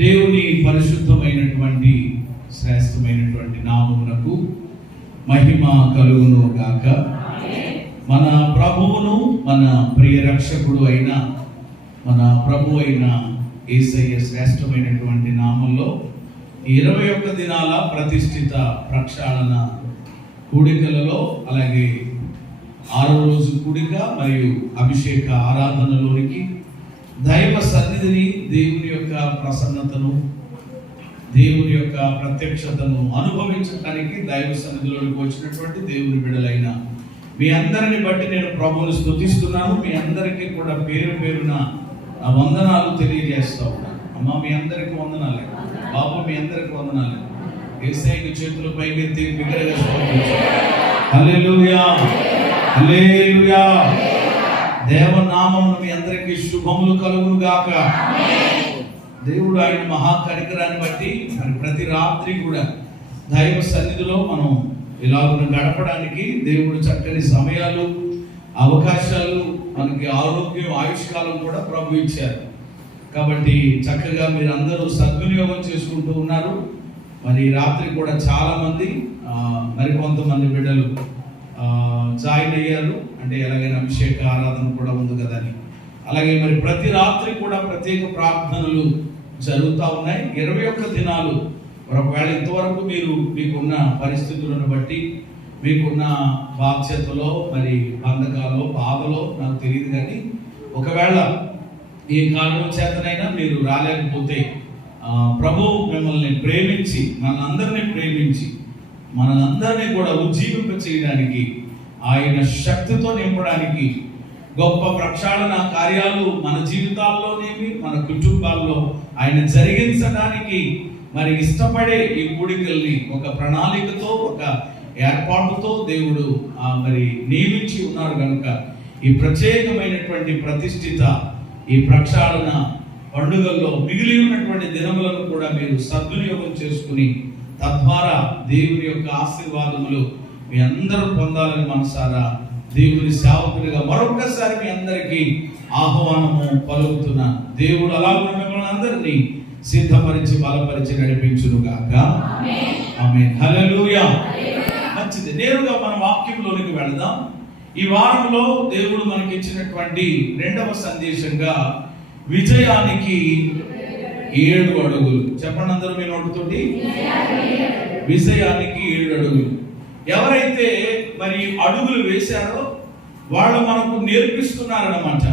దేవుని పరిశుద్ధమైనటువంటి శ్రేష్టమైనటువంటి నామమునకు మహిమ కలుగును గాక. మన ప్రభువును మన ప్రియ రక్షకుడు అయిన మన ప్రభు అయిన యేసయ్య శ్రేష్టమైనటువంటి నామంలో 21 దినాల ప్రతిష్ఠిత ప్రక్షాళన కూడికలలో, అలాగే 6వ రోజు కూడిక మరియు అభిషేక ఆరాధనలోనికి దైవ సన్నిధిని, దేవుని యొక్క ప్రసన్నతను, దేవుని యొక్క ప్రత్యక్షతను అనుభవించడానికి దైవ సన్నిధిలోకి వచ్చినటువంటి దేవుని బిడ్డలైన మీ అందరిని బట్టి నేను ప్రభువును స్తుతిస్తున్నాను. మీ అందరికీ కూడా పేరు పేరున వందనాలు తెలియజేస్తా ఉన్నాను. అమ్మ, మీ అందరికీ వందనాలే. బాబు, మీ అందరికీ వందనాలే. యేసయ్యకి చేతుల పైకెత్తి బిగ్గరగా స్తుతించండి. హల్లెలూయా, హల్లెలూయా. దేవనామమును మీ అందరికీ శుభములు కలుగును గాక. దేవుడు ఆయన మహా కనికరాన్ని బట్టి మరి ప్రతి రాత్రి కూడా దైవ సన్నిధిలో మనం ఇలాగ గడపడానికి దేవుడు చక్కని సమయాలు, అవకాశాలు, మనకి ఆరోగ్యం, ఆయుష్కాలం కూడా ప్రభు ఇచ్చారు. కాబట్టి చక్కగా మీరు అందరూ సద్వినియోగం చేసుకుంటూ ఉన్నారు. మరి రాత్రి కూడా చాలా మంది మరికొంతమంది బిడ్డలు జాయిన్ అయ్యారు. అంటే ఎలాగైనా అభిషేక ఆరాధన కూడా ఉంది కదని. అలాగే మరి ప్రతి రాత్రి కూడా ప్రత్యేక ప్రార్థనలు జరుగుతూ ఉన్నాయి. 21 దినాలు. ఒకవేళ ఇంతవరకు మీకున్న పరిస్థితులను బట్టి, మీకున్న బాధ్యతలో, మరి బంధకాలో, బాధలో నాకు తెలియదు, కానీ ఒకవేళ ఏ కారణం చేతనైనా మీరు రాలేకపోతే ప్రభు మిమ్మల్ని ప్రేమించి, మనందరినీ కూడా ఉజ్జీవింప చేయడానికి, ఆయన శక్తితో నింపడానికి గొప్ప ప్రక్షాళన కార్యాలు మన జీవితాల్లోనేమి, మన కుటుంబాల్లో ఆయన జరిగించడానికి మరి ఇష్టపడే ఈ కూడికల్ని ఒక ప్రణాళికతో, ఒక ఏర్పాటుతో దేవుడు మరి నియమించి ఉన్నారు కనుక ఈ ప్రత్యేకమైనటువంటి ప్రతిష్ఠిత ఈ ప్రక్షాళన పండుగల్లో మిగిలి ఉన్నటువంటి దినములను కూడా మీరు సద్వినియోగం చేసుకుని తద్వారా దేవుని యొక్క ఆశీర్వాదములు మీ అందరూ పొందాలని మనసారా దేవుని సేవకుడిగా మరొకసారి మీ అందరికీ ఆహ్వానము పలుకుతున్నాను. దేవుడు అలాగే మిమ్మల్ని అందరినీ సిద్ధపరిచి బలపరిచి నడిపించును గాక. ఆమేన్. హల్లెలూయా. మంచిది. నేరుగా మన వాక్యంలోనికి వెళదాం. ఈ వారంలో దేవుడు మనకి ఇచ్చినటువంటి 2వ సందేశంగా విజయానికి 7 అడుగులు. చెప్పండి అందరూ మీ నోటితోటి, విజయానికి 7 అడుగులు. ఎవరైతే మరి అడుగులు వేశారో వాళ్ళు మనకు నేర్పిస్తున్నారన్నమాట.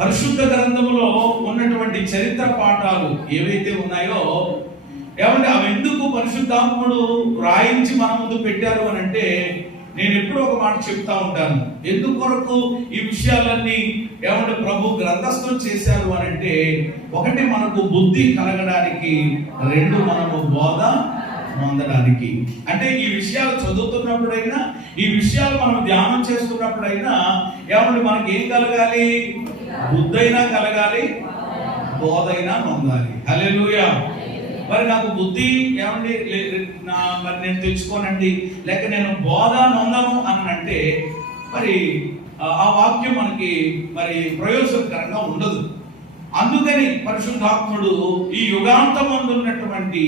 పరిశుద్ధ గ్రంథంలో ఉన్నటువంటి చరిత్ర పాఠాలు ఏవైతే ఉన్నాయో, ఏమంటే అవి ఎందుకు పరిశుద్ధాత్ముడు రాయించి మన ముందు పెట్టారు అని అంటే, నేను ఎప్పుడూ ఒక మాట చెప్తా ఉంటాను. ఎందుకొరకు ఈ విషయాలన్నీ ఏమంటే ప్రభు గ్రంథస్థం చేశారు అని అంటే, ఒకటి మనకు బుద్ధి కలగడానికి, 2 మనము బోధ పొందడానికి. అంటే ఈ విషయాలు చదువుతున్నప్పుడైనా, ఈ విషయాలు మనం ధ్యానం చేస్తున్నప్పుడైనా ఏమంటే మనకి ఏం కలగాలి? బుద్ధైనా కలగాలి, బోధైనా పొందాలి. హల్లెలూయా. మరి నాకు బుద్ధి ఏమండి మరి నేను తెచ్చుకోనండి, లేక నేను బోధ నొందను అని అంటే మరి ఆ వాక్యం మనకి మరి ప్రయోజనకరంగా ఉండదు. అందుకని పరిశుద్ధాత్ముడు ఈ యుగాంతమందు ఉన్నటువంటి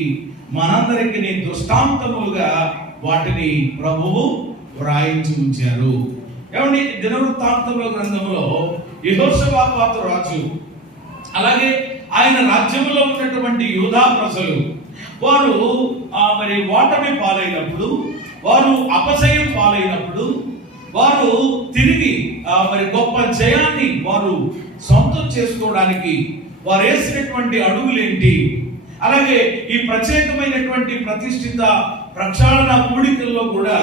మనందరికి దృష్టాంతములుగా వాటిని ప్రభువు వ్రాయించి ఉంచారు. ఏమండి, దినవృత్తాంతముల గ్రంథంలో యెహోషాపాతు రాజు, అలాగే ఆయన రాజ్యంలో ఉన్నటువంటి యూదా ప్రజలు, వారు మరి ఓటమి పాలైనప్పుడు, వారు అపజయం పాలైనప్పుడు, వారు తిరిగి మరి గొప్ప జయాన్ని వారు సొంతం చేసుకోవడానికి వారు వేసినటువంటి అడుగులేంటి, అలాగే ఈ ప్రత్యేకమైనటువంటి ప్రతిష్ఠిత ప్రక్షాళన కూడికల్లో కూడా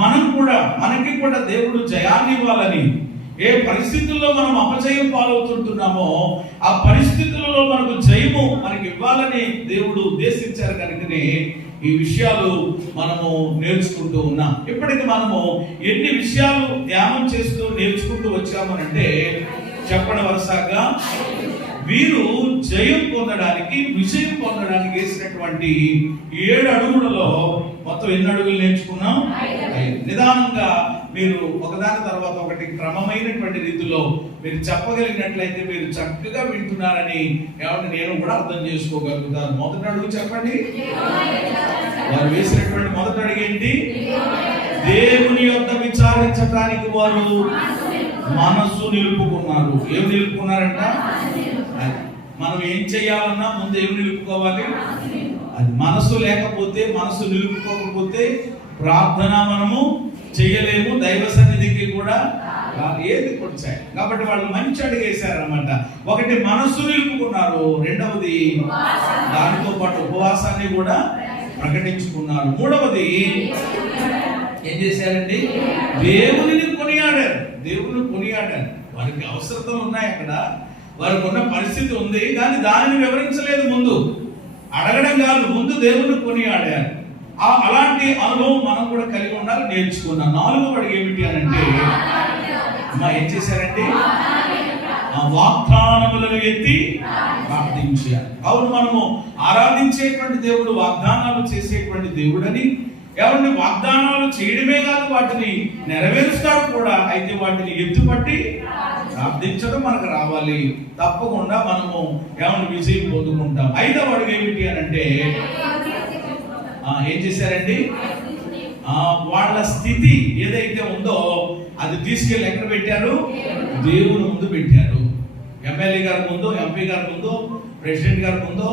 మనకి కూడా దేవుడు జయాన్ని ఇవ్వాలని, ఏ పరిస్థితుల్లో మనం అపజయం పాలవుతుంటున్నామో ఆ పరిస్థితులలో మనకు జయము మనకి ఇవ్వాలని దేవుడు ఉద్దేశించారు. కనుకనే ఈ విషయాలు మనము నేర్చుకుంటూ ఉన్నాం. ఇప్పటికి మనము ఎన్ని విషయాలు ధ్యానం చేస్తూ నేర్చుకుంటూ వచ్చామనంటే, చెప్పడం వరుసగా వీరు జయం పొందడానికి, విజయం పొందడానికి వేసినటువంటి 7 అడుగులలో మొత్తం ఎన్ని అడుగులు నేర్చుకున్నాం? నిదానంగా మీరు ఒకదాని తర్వాత ఒకటి క్రమమైనటువంటి రీతిలో మీరు చెప్పగలిగినట్లయితే మీరు చక్కగా వింటున్నారని ఏమంటే నేను కూడా అర్థం చేసుకోగలుగుతాను. మొదటి అడుగు చెప్పండి. వారు వేసినటువంటి మొదటి అడుగు ఏంటి? దేవుని యొక్క విచారించడానికి వారు మనస్సు నిలుపుకున్నారు. ఏం నిలుపుకున్నారంట? మనం ఏం చేయాలన్నా ముందు ఏం నిలుపుకోవాలి? అది మనసు లేకపోతే, మనసు నిలుపుకోకపోతే ప్రార్థన మనము చేయలేము, దైవ సన్నిధికి కూడా ఏది కొట్టాయి. కాబట్టి వాళ్ళు మంచి అడిగేశారన్నమాట. ఒకటి మనస్సు నిలుపుకున్నారు, రెండవది దానితో పాటు ఉపవాసాన్ని కూడా ప్రకటించుకున్నారు, మూడవది ఏం చేశారండి? దేవుని కొనియాడారు. దేవుని కొనియాడారు. వారికి అవసరతలు ఉన్నాయి, అక్కడ వారికి ఉన్న పరిస్థితి ఉంది, కానీ దానిని వివరించలేదు. ముందు అడగడం కాదు, ముందు దేవుని కొనియాడారు. అలాంటి అనుభవం మనం కూడా కలిగి ఉండాలి, నేర్చుకున్నాం. నాలుగవ అడుగు ఏమిటి అని అంటే ఏం చేశారంటే వాగ్దానములను ఎత్తి ప్రార్థించారు. అవును, మనము ఆరాధించేటువంటి దేవుడు వాగ్దానాలు చేసేటువంటి దేవుడని, ఎవరిని వాగ్దానాలు చేయడమే కాదు వాటిని నెరవేరుస్తాడు కూడా. అయితే వాటిని ఎత్తుపట్టి ప్రార్థించడం మనకు రావాలి. తప్పకుండా మనము ఏమైనా విజయం పొందుకుంటాం. ఐదవ అడుగు ఏమిటి అని అంటే ఏం చేశారండి? వాళ్ళ స్థితి ఏదైతే ఉందో అది తీసుకెళ్ళి ఎక్కడ పెట్టారు? దేవుని ముందు పెట్టారు. ఎమ్మెల్యే గారి ముందు, ఎంపీ గారి ముందు, ప్రెసిడెంట్ గారి ముందు,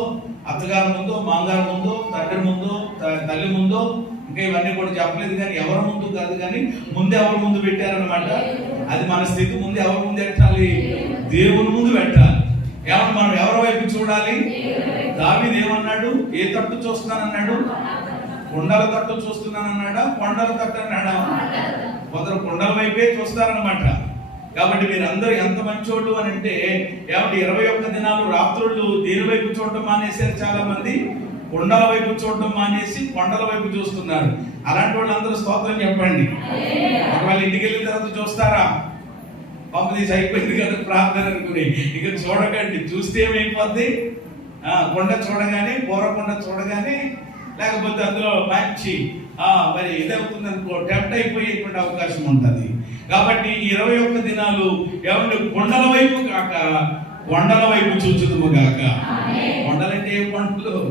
అత్తగారి ముందు, మామగారి ముందు, తండ్రి ముందు, తల్లి ముందు, ఇంకా ఇవన్నీ కూడా చెప్పలేదు కానీ ఎవరి ముందు కాదు, కానీ ముందు ఎవరి ముందు పెట్టారనమాట. అది మన స్థితి. ముందు ఎవరి ముందు పెట్టాలి? దేవుని ముందు పెట్టాలి. ఏమన్నా మనం ఎవరి వైపు చూడాలి? దావీదు ఏమన్నాడు? ఏ తట్టు చూస్తున్నానన్నాడు? కొండల తట్టు చూస్తున్నానన్నాడా? కొండల తట్టు అన్నాడా? కొందరు కొండల వైపే చూస్తారనమాట. కాబట్టి మీరందరూ ఎంత మంచోళ్ళు అని అంటే ఏమంటే 21 దినాలు రాత్రుళ్ళు దేని వైపు చూడటం మానేశారు. చాలా మంది కొండల వైపు చూడటం మానేసి కొండల వైపు చూస్తున్నారు. అలాంటి వాళ్ళందరూ స్తోత్రం చెప్పండి. ఒకవేళ ఇంటికి వెళ్ళిన తర్వాత చూస్తారా? పంపదీసి అయిపోయింది కదా ప్రార్థన అనుకుని ఇక చూడకండి. చూస్తే ఏమైపోద్ది? కొండ చూడగానే, పూర్వకొండ చూడగానే, లేకపోతే అందులో మంచి మరి ఇదవుతుంది అనుకో, టెంప్ట్ అయిపోయేటువంటి అవకాశం ఉంటుంది. కాబట్టి 21 దినాలు ఏమంటే కొండల వైపు కాక కొండల వైపు చూచుదుము గాక. కొండలంటే ఏ కొండలు?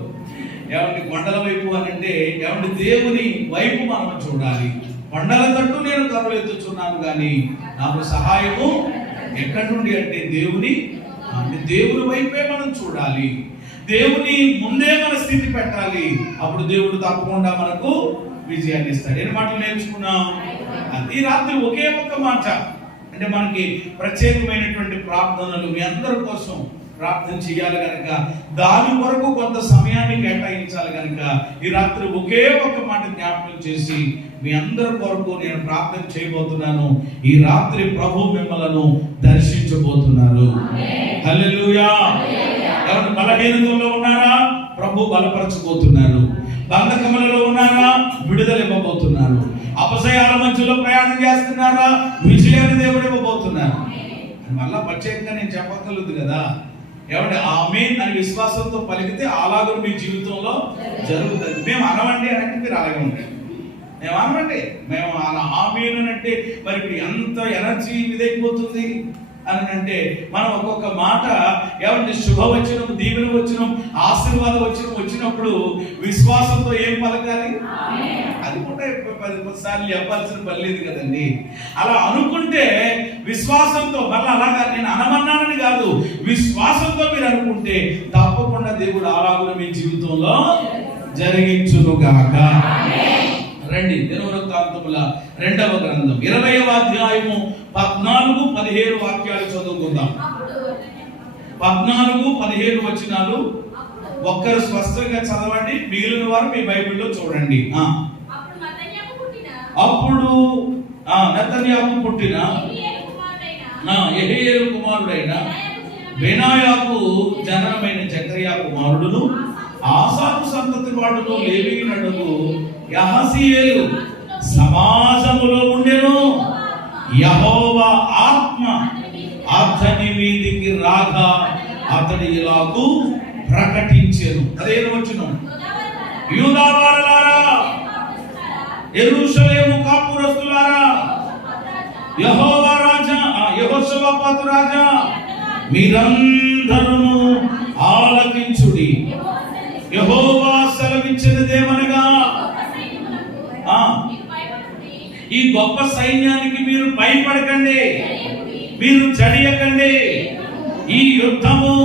ఏమంటే కొండల వైపు అని అంటే ఏమంటే దేవుని వైపు మనం చూడాలి. కొండల తట్టు నేను కరువు ఎత్తుచున్నాను కానీ నాకు సహాయము ఎక్కడి నుండి అంటే దేవుని వైపే మనం చూడాలి. దేవుని ముందే మన స్థితి పెట్టాలి. అప్పుడు దేవుడు తప్పకుండా మనకు విజయాన్ని ఇస్తాడు. ఎన్ని మాటలు నేర్చుకున్నాం? ఈ రాత్రి ఒకే ఒక్క మాట, అంటే మనకి ప్రత్యేకమైనటువంటి ప్రార్థనలు మీ అందరి కోసం ప్రార్థన చేయాలి కనుక, దాని కొరకు కొంత సమయాన్ని కేటాయించాలి కనుక ఈ రాత్రి ఒకే ఒక్క మాట జ్ఞాపకం చేసి మీ అందరి కొరకు నేను ప్రార్థన చేయబోతున్నాను. ఈ రాత్రి ప్రభు మిమ్మలను దర్శించబోతున్నారు. హల్లెలూయా. ఎవరు బలహీనతలో ఉన్నారా? ప్రభు బలపరచబోతున్నారు. బంధకములలో ఉన్నారా? విడుదల ఇవ్వబోతున్నారు. అపజయాల మధ్యలో ప్రయాణం చేస్తున్నారా? విజయాన్ని దేవుడు ఇవ్వబోతున్నారు. మళ్ళా ప్రత్యేకంగా నేను చెప్పగలదు కదా, ఏమంటే ఆమేన్ అని విశ్వాసంతో పలికితే అలాగే మీ జీవితంలో జరుగుతుంది. మేము అనవండి అని అంటే మీరు అలాగే ఉంటాయి. మేము అనమండి, మేము అలా ఆమేన్ అని అంటే మరి ఇప్పుడు ఎంత ఎనర్జీ ఇదైపోతుంది అని అంటే మనం ఒక్కొక్క మాట ఏమంటే శుభవచనం, దీవెన వచనం, ఆశీర్వాద వచనం వచ్చినప్పుడు విశ్వాసంతో ఏం పలకాలి? అది కూడా 10 సార్లు చెప్పాల్సిన పని లేదు కదండి. అలా అనుకుంటే విశ్వాసంతో, మళ్ళీ అలాగా నేను అనమన్నానని కాదు, విశ్వాసంతో మీరు అనుకుంటే తప్పకుండా దేవుడు అలాగే మీ జీవితంలో జరిగించునుగాక. రండి, దినవృత్తాంతముల 2వ గ్రంథం 20వ అధ్యాయము 14-17 వాక్యాలు చదువుకుందాం. 14-17 వచనాలు ఒక్కరు స్పష్టంగా చదవండి, మిగిలిన వారు మీ బైబిల్లో చూడండి. అప్పుడు నెతన్యాహు పుట్టిన యెహీయేలు కుమారుడైన బెనాయాకు జననమైన జకర్యా కుమారుడును ఆసాపు సంతతి వాడును లేవీయుడగు యహసీయేలు సమాజములో ఉండెను. యెహోవా ఆత్మ అతని మీదికి రాగా అతడు ఇలాగు ప్రకటించెను. అదేను వచ్చును, యూదా వారలారా, యెరూషలేము కాపురస్తులారా, యెహోవా రాజా, యెహోషాపాతు రాజా, మీరందరూ ఆలకించుడి. యెహోవా సెలవిచ్చినదేమనగా, ఈ గొప్ప సైన్యానికి మీరు భయపడకండి, మీరు జడియకండి. ఈ యుద్ధము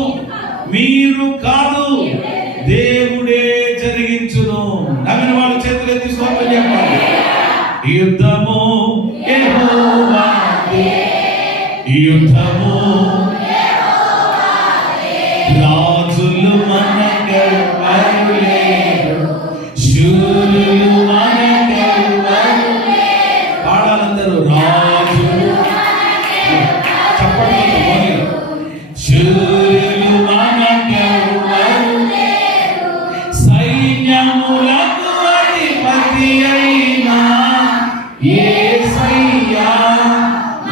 మీరు కాదు, దేవుడే జరిగించును. నమ్మిన వాళ్ళ చేతులు ఎత్తి స్తోత్రం చెప్పండి. ఈ యుద్ధము యెహోవాదే, ఈ యుద్ధము రాజులు మనకెవ్వరు లేరు, శూరులు మనకెవ్వరు. పాడాలందరూ రాజులు చప్పట్లు కొట్టి, శూరులు మనకెవ్వరు లేరు, సైన్యములకు అధిపతి అయిన యేసయ్యా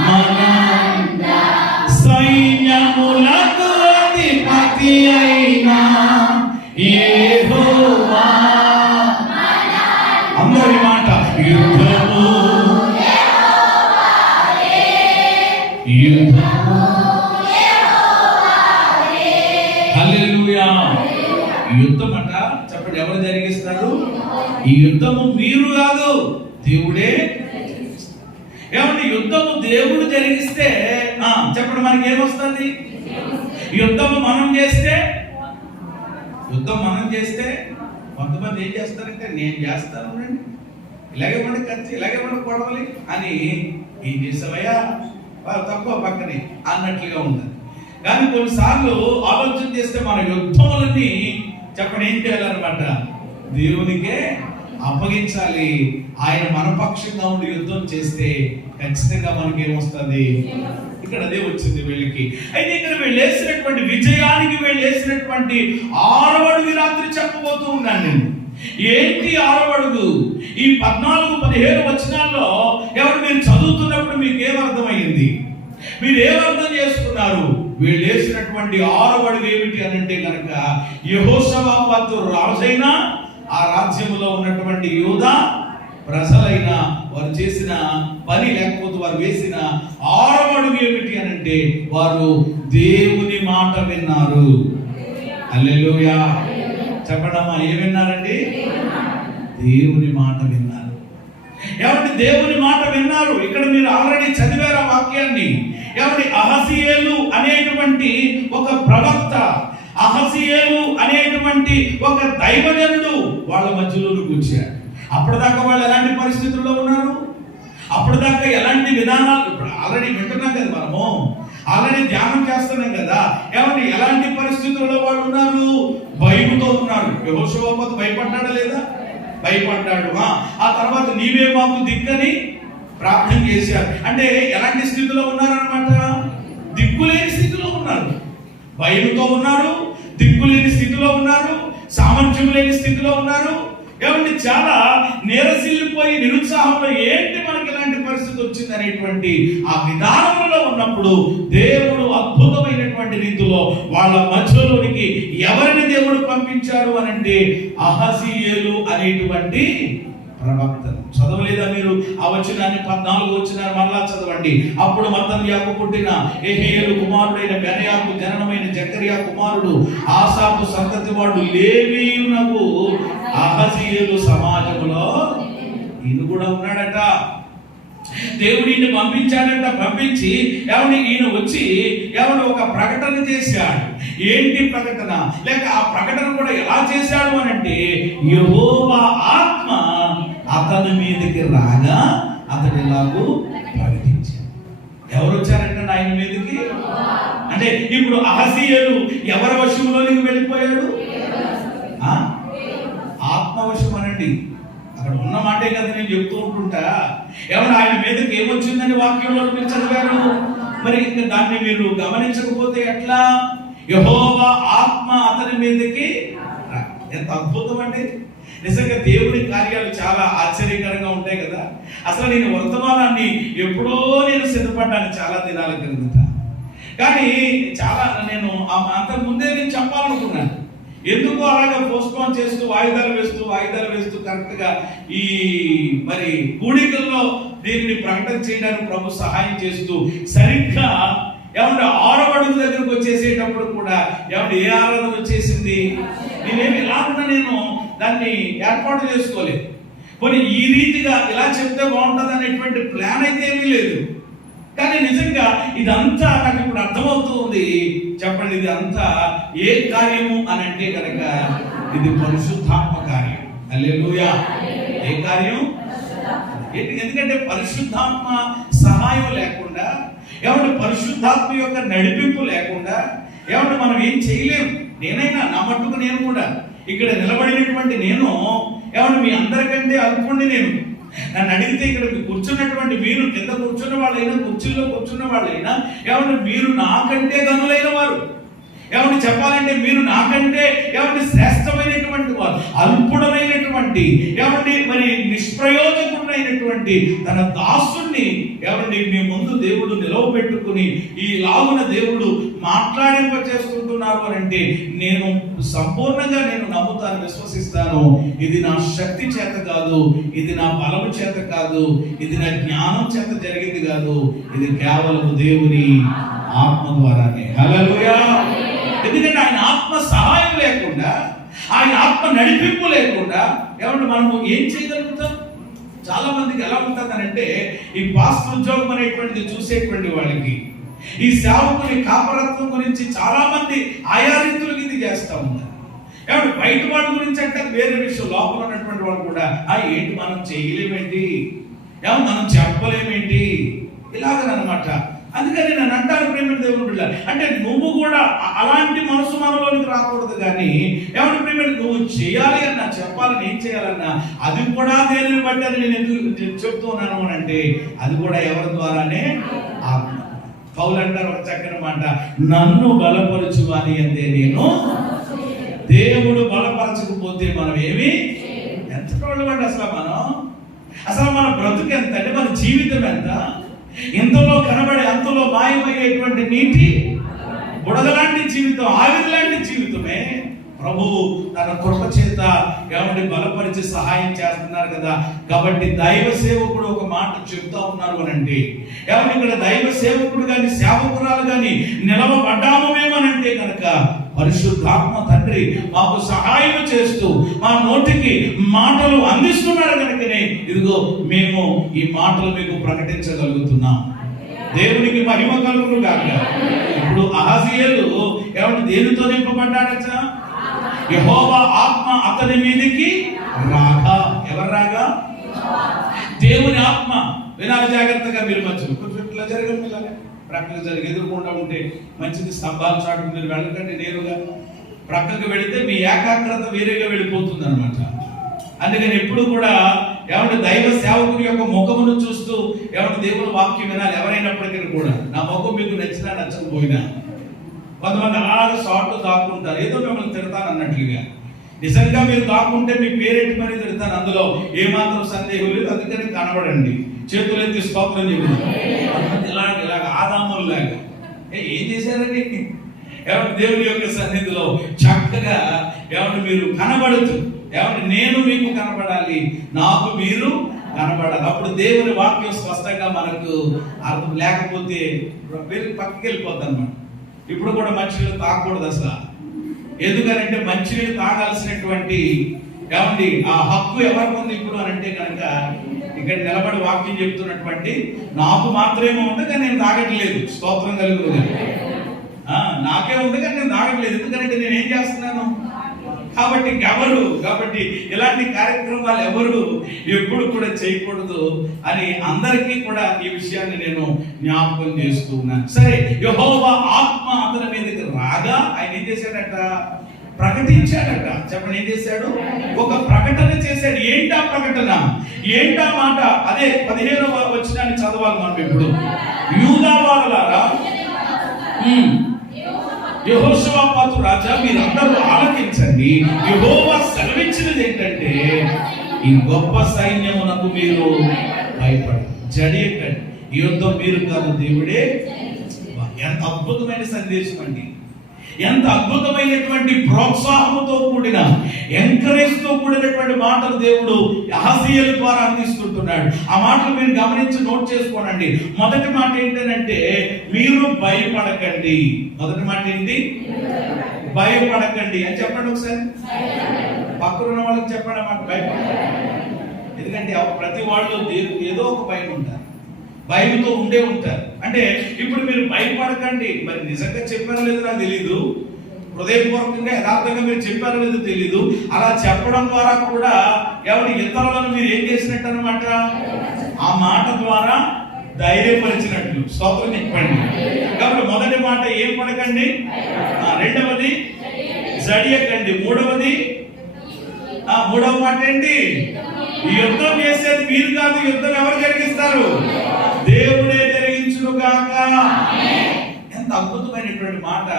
మనంద, సైన్యములకు అధిపతి అయిన యెహోవా. అందరి మాట, యుద్ధము యుద్ధము హల్లెలూయా. యుద్ధం అంట చెప్పండి, ఎవరు జరిగిస్తారు? ఈ యుద్ధము మీరు కాదు, దేవుడే. ఏమంటే యుద్ధము దేవుడు జరిగిస్తే చెప్పండి మనకి ఏమొస్తుంది? యుద్ధము మనం చేస్తే, యుద్ధం మనం చేస్తే కొంతమంది ఏం చేస్తారంటే, నేను చేస్తాను ఇలాగే మన ఖర్చు, ఇలాగే మన కొడవలి అని, ఏం చేసావయ్యా తక్కువ పక్కనే అన్నట్లుగా ఉంటుంది. కానీ కొన్నిసార్లు ఆలోచన చేస్తే మన యుద్ధములన్నీ చెప్పండి ఏం చేయాలన్నమాట, దేవునికే అప్పగించాలి. ఆయన మనపక్షంగా ఉండి యుద్ధం చేస్తే ఖచ్చితంగా మనకి ఏమొస్తుంది? ఇక్కడ అదే వచ్చింది వీళ్ళకి. అయితే ఇక్కడ వీళ్ళు వేసినటువంటి విజయానికి వీళ్ళు వేసినటువంటి 6వ అడుగు రాత్రి చెప్పబోతూ ఉన్నాను నేను. ఏంటి 6వ అడుగు? ఈ 14-15 వచనాల్లో ఎవరు మీరు చదువుతున్నప్పుడు మీకు ఏమర్థమైంది? మీరు ఏమర్థం చేసుకున్నారు? వీళ్ళు వేసినటువంటి 6వ అడుగు ఏమిటి అని అంటే కనుక, యెహోషాపాతు రాజైన ఆ రాజ్యములో ఉన్నటువంటి యూదా ప్రజలైన వారు చేసిన పని, లేకపోతే వారు వేసిన 6వ అడుగు ఏమిటి అని అంటే, వారు దేవుని మాట విన్నారు. హల్లెలూయా. చెప్పడమ్మా, ఏం విన్నారండి? దేవుని మాట విన్నారు. ఏమంటే దేవుని మాట విన్నారు. ఇక్కడ మీరు ఆల్రెడీ చదివారు ఆ వాక్యాన్ని. ఏమంటే అహసీయేలు అనేటువంటి ఒక ప్రవక్త, అహసీయేలు అనేటువంటి ఒక దైవజనుడు వాళ్ళ మధ్యలోకి వచ్చారు. అప్పటిదాకా వాళ్ళు ఎలాంటి పరిస్థితుల్లో ఉన్నారు? అప్పటిదాకా ఎలాంటి విధానాలు? ఇప్పుడు ఆల్రెడీ వింటున్నాం కదా, మనము ఆల్రెడీ ధ్యానం చేస్తున్నాం కదా. ఏమంటే ఎలాంటి పరిస్థితుల్లో వాళ్ళు ఉన్నారు? భయముతో ఉన్నారు. యెహోషాపాతు భయపడ్డాడా లేదా? భయపడ్డాడు. ఆ తర్వాత నీవే మాకు దిక్కని ప్రార్థన చేశారు. అంటే ఎలాంటి స్థితిలో ఉన్నారన్నమాట? దిక్కులేని స్థితిలో ఉన్నారు, భయంతో ఉన్నారు, దిక్కులేని స్థితిలో ఉన్నారు, సామర్థ్యం లేని స్థితిలో ఉన్నారు. ఏమంటే చాలా నీరసిల్లిపోయి నిరుత్సాహంలో, ఏంటి మనకి ఇలాంటి పరిస్థితి వచ్చింది అనేటువంటి ఆ విధానంలో ఉన్నప్పుడు దేవుడు అద్భుతమైనటువంటి రీతిలో వాళ్ళ మధ్యలోనికి ఎవరిని దేవుడు పంపించారు అని అంటే, అహసీయేలు అనేటువంటి ప్రవక్త. చదవలేదా మీరు ఆ వచనాన్ని? 14 వచనాన్ని మరలా చదవండి. అప్పుడు మత్తన్యాకు పుట్టిన యెహీయేలు కుమారుడైన బెనయాకు జననమైన జకరియా కుమారుడు ఆసాపు సంతతి వాడు లేవీయునకు అహసీయేలు సమాజంలో ఈయన కూడా ఉన్నాడట. దేవుడిని పంపించాడంట. పంపించి ఈయన వచ్చి ఒక ప్రకటన చేశాడు. ఏంటి ప్రకటన? లేక ఆ ప్రకటన కూడా ఎలా చేశాడు అని అంటే, యెహోవా ఆత్మ అతని మీదకి రాగా అతడు ఎలాగూ ప్రకటించాడు. ఎవరు వచ్చారంటే ఆయన మీదకి? అంటే ఇప్పుడు అహసీయేలు ఎవరి వశంలోనికి వెళ్ళిపోయాడు? ఆత్మవశం అనండి. అక్కడ ఉన్న మాటే కదా నేను చెప్తూ ఉంటుంటా. ఆయన మీదకి ఏమొచ్చిందని వాక్యంలో మీరు చదివారు. మరి ఇంకా దాన్ని మీరు గమనించకపోతే ఎట్లా? యెహోవా ఆత్మ అతని మీదకి. ఎంత అద్భుతం అండి! నిజంగా దేవుని కార్యాలు చాలా ఆశ్చర్యకరంగా ఉంటాయి కదా. అసలు నేను వర్తమానాన్ని ఎప్పుడో సిద్ధపడ్డాను చాలా దినాల క్రిందట. కానీ చాలా నేను అంతకుముందే నేను చెప్పాలనుకున్నాను. ఎందుకు అలాగా పోస్ట్పోన్ చేస్తూ వాయిదాలు వేస్తూ కరెక్ట్గా ఈ మరి కూడికల్లో దీనిని ప్రకటన చేయడానికి ప్రభు సహాయం చేస్తూ సరిగ్గా ఏమంటే 6వ అడుగు దగ్గరకు వచ్చేసేటప్పుడు కూడా ఏమంటే ఏ ఆరాధన వచ్చేసింది? నేనేమి ఇలా ఉన్నా నేను దాన్ని ఏర్పాటు చేసుకోలేదు. కొన్ని ఈ రీతిగా ఇలా చెప్తే బాగుంటుంది అనేటువంటి ప్లాన్ అయితే ఏమీ లేదు. కానీ నిజంగా ఇదంతా నాకు ఇప్పుడు అర్థమవుతూ ఉంది. చెప్పండి, ఇది అంతా ఏ కార్యము అని అంటే కనుక ఇది పరిశుద్ధాత్మ కార్యం. హల్లెలూయా. ఏ కార్యం? ఎందుకంటే పరిశుద్ధాత్మ సహాయం లేకుండా, ఏమంటే పరిశుద్ధాత్మ యొక్క నడిపింపు లేకుండా ఏమంటే మనం ఏం చేయలేము. నేనైనా నా మట్టుకు నేను కూడా ఇక్కడ నిలబడినటువంటి నేను ఏమంటే మీ అందరికంటే అల్పుణ్ణి. నేను నన్ను అడిగితే ఇక్కడ కూర్చున్నటువంటి మీరు, కింద కూర్చున్న వాళ్ళైనా, కుర్చీల్లో కూర్చున్న వాళ్ళైనా ఏమంటే మీరు నాకంటే గనులైన వారు. ఏమంటే చెప్పాలంటే మీరు నాకంటే ఏమంటే శ్రేష్టమైనటువంటి వారు, అల్పుడమైనటువంటి ఏమంటే మరి నిష్ప్రయోజకుడైనటువంటి తన దాసుని ఏమంటే మీ ముందు దేవుడు నిలవబెట్టుకుని ఈ లాగున దేవుడు మాట్లాడింప చేస్తుంటున్నారు అని అంటే నేను సంపూర్ణంగా నేను నమ్ముతాను, విశ్వసిస్తాను. ఇది నా శక్తి చేత కాదు, ఇది నా బలము చేత కాదు, ఇది నా జ్ఞానం చేత జరిగింది కాదు, ఇది కేవలం దేవుని ఆత్మ ద్వారానే. హల్లెలూయా. ఎందుకంటే ఆయన ఆత్మ సహాయం లేకుండా, ఆయన ఆత్మ నడిపింపు లేకుండా ఏమంటే మనము ఏం చేయగలుగుతాం? చాలా మందికి ఎలా ఉంటుందనంటే ఈ పాస్టర్ ఉద్యోగం అనేటువంటిది చూసేటువంటి వాళ్ళకి ఈ సేవకుని కాపరత్వం గురించి చాలా మంది ఆయా రీతులకి ఇది చేస్తూ ఉంటారు. ఏమంటే బయట వాళ్ళ గురించి అంటే వేరే విషయం, లోపల ఉన్నటువంటి వాళ్ళు కూడా ఏంటి మనం చేయలేమేంటి, ఏమో మనం చెప్పలేమేంటి, ఇలాగనమాట. అందుకని నేను అంటాను ప్రేమ దేవుని బిడ్డ, అంటే నువ్వు కూడా అలాంటి మనసు మనలోనికి రాకూడదు. కానీ ఏమంటే ప్రేమ నువ్వు చేయాలి అన్నా, చెప్పాలని, ఏం చేయాలన్నా అది కూడా దేనిని బట్టి అని నేను ఎందుకు చెప్తూ ఉన్నాను అని అంటే అది కూడా ఎవరి ద్వారానే? ఆత్మ. పౌలు అంటారు ఒక చక్కని మాట, నన్ను బలపరచు అని అంటే నేను. దేవుడు బలపరచకపోతే మనం ఏమి ఎంత వాళ్ళు అంటే అసలు మన బ్రతుకు ఎంత అంటే మన జీవితం ఎంత? ఇంతలో కనబడే అంతలో మాయమయ్యేటువంటి నీటి బుడగలాంటి జీవితం, ఆవిరి లాంటి జీవితమే ప్రభువు తన కృప చేత ఏమంటే బలపరిచి సహాయం చేస్తున్నారు కదా. కాబట్టి దైవ సేవకుడు ఒక మాట చెప్తా ఉన్నారు అని అంటే ఏమంటే ఇక్కడ దైవ సేవకుడు కానీ సేవకురాలు కానీ నిలవబడ్డామేమనంటే కనుక పరిశుద్ధాత్మ తండ్రి మాకు సహాయం చేస్తూ మా నోటికి మాటలు అందిస్తున్నారు కనుకనే ఇదిగో మేము ఈ మాటలు మీకు ప్రకటించగలుగుతున్నాం. దేవునికి మహిమ కలుగును గాక. ఇప్పుడు అహజీయేలు ఏమంటే దేనితో నింపబడ్డాడట? యెహోవా ఆత్మ అతని మీదకి రాగా. ఎవరు రాగా? దేవుని ఆత్మ. వినాలి జాగ్రత్తగా మీరు. మధ్యలో కొంచెం ఇట్లా జరగదు, ఇలాగా ప్రక్కకు జరిగి ఎదుర్కొంటా ఉంటే మంచిది. స్తంభాలు చాటు మీరు వెళ్ళకండి, నేరుగా ప్రక్కకు వెళితే మీ ఏకాగ్రత వేరేగా వెళ్ళిపోతుంది అనమాట. అందుకని ఎప్పుడు కూడా ఏమంటే దైవ సేవకుని యొక్క ముఖమును చూస్తూ ఏమంటే దేవుని వాక్యం వినాలి. ఎవరైనప్పటికీ కూడా నా ముఖం మీకు నచ్చినా నచ్చకపోయినా. కొంతమంది అలాగే షార్ట్ దాక్కుంటారు, ఏదో మిమ్మల్ని తిడతాను అన్నట్లుగా. నిజంగా మీరు దాక్కుంటే మీ పేరెట్టి మరీ తిడతాను, అందులో ఏమాత్రం సందేహం లేదు. అందుకని కనబడండి, చేతులు ఎత్తి స్తోత్రం చెబుతారు. ఇలాగ ఆదాముల్లాగా ఏం చేశారండి? ఏమంటే దేవుని యొక్క సన్నిధిలో చక్కగా ఏమంటే మీరు కనబడుతూ ఏమంటే నేను మీకు కనబడాలి, నాకు మీరు కనబడాలి. అప్పుడు దేవుని వాక్యం స్పష్టంగా మనకు అర్థం. లేకపోతే పక్కకి వెళ్ళిపోద్ది అనమాట. ఇప్పుడు కూడా మంచినీళ్ళు తాగకూడదు అసలు. ఎందుకనంటే మంచినీళ్ళు తాగాల్సినటువంటి ఏమండి ఆ హక్కు ఎవరికి ఉంది ఇప్పుడు అని అంటే కనుక ఇక్కడ నిలబడి వాక్యం చెప్తున్నటువంటి నాకు మాత్రమే ఉంది, కానీ నేను తాగట్లేదు. స్తోత్రం కలుగుతుంది. నాకే ఉంది కానీ నేను తాగట్లేదు. ఎందుకంటే నేను ఏం చేస్తున్నాను కాబట్టి ఇలాంటి కార్యక్రమాలు ఎవరు ఎప్పుడు కూడా చేయకూడదు అని అందరికీ కూడా ఈ విషయాన్ని నేను జ్ఞాపకం చేస్తూ ఉన్నాను. సరే, యెహోవా ఆత్మ అతని మీదకి రాగా ఆయన ఏం చేశాడట? ప్రకటించాడట. చెప్పండి, ఏం చేశాడు? ఒక ప్రకటన చేశాడు. ఏంటా ప్రకటన? ఏంటా మాట? అదే 15వ వచనాన్ని చదవాలి మనం ఇప్పుడు. యూదా వారలారా, యెహోషాపాతు రాజా, మీరందరూ ఆలకించండి. యెహోవా సెలవిచ్చినది ఏంటంటే ఈ గొప్ప సైన్యమునకు మీరు భయపడి జడియకండి. ఈ యుద్ధం మీరు కాదు, దేవుడే. ఎంత అద్భుతమైన సందేశం అండి. ఎంత అద్భుతమైనటువంటి ప్రోత్సాహంతో కూడిన, ఎంకరేజ్ తో కూడినటువంటి మాటలు దేవుడు యెహజీయేలు ద్వారా అందిస్తుంటున్నాడు. ఆ మాటలు మీరు గమనించి నోట్ చేసుకోనండి. మొదటి మాట ఏంటంటే మీరు భయపడకండి. మొదటి మాట ఏంటి? భయపడకండి అని చెప్పండి ఒకసారి. పక్కన ఉన్న వాళ్ళకి చెప్పండి అన్నమాట, భయపడకండి. ఎందుకంటే ప్రతి వాళ్ళు ఏదో ఒక భయం ఉంటారు, భయంతో ఉండే ఉంటారు. అంటే ఇప్పుడు మీరు భయపడకండి, మరి నిజంగా చెప్పారో లేదో నాకు తెలీదు, హృదయపూర్వకంగా యథార్థంగా మీరు చెప్పారో లేదో తెలీదు. అలా చెప్పడం ద్వారా కూడా ఎవరి ఇతరులను మీరు ఏం చేసినట్టు అనమాట, ఆ మాట ద్వారా ధైర్యపరిచినట్లు. స్తోత్రం చెప్పండి. కాబట్టి మొదటి మాట ఏం పడకండి, రెండవది జడియకండి, మూడవ మాట ఏంటి? యుద్ధం చేసేది మీరు కాదు, యుద్ధం ఎవరు జరిగిస్తారు? దేవుడే జరిగించును గాక. ఎంత అద్భుతమైనటువంటి మాట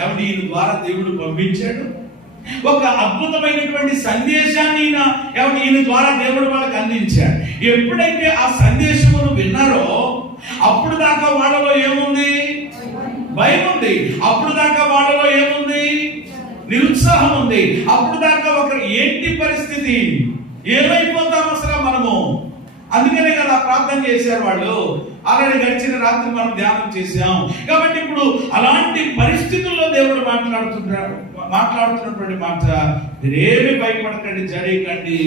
ఎవరి ఈయన ద్వారా దేవుడు పంపించాడు. ఒక అద్భుతమైనటువంటి సందేశాన్ని ఈయన ద్వారా దేవుడు వాళ్ళకి అందించాడు. ఎప్పుడైతే ఆ సందేశమును విన్నారో అప్పుడు దాకా వాళ్ళలో ఏముంది? భయం ఉంది. అప్పుడు దాకా వాళ్ళలో ఏముంది? నిరుత్సాహం ఉంది. అప్పుడు దాకా ఒక ఏంటి పరిస్థితి, ఏమైపోతాం అసలు మనము? అందుకనే కదా ప్రార్థన చేశారు వాళ్ళు. ఆల్రెడీ గడిచిన రాత్రి మనం ధ్యానం చేశాం. కాబట్టి ఇప్పుడు అలాంటి పరిస్థితుల్లో దేవుడు మాట్లాడుతున్నటువంటి మాట, మీరేమి భయపడకండి, జడేయకండి.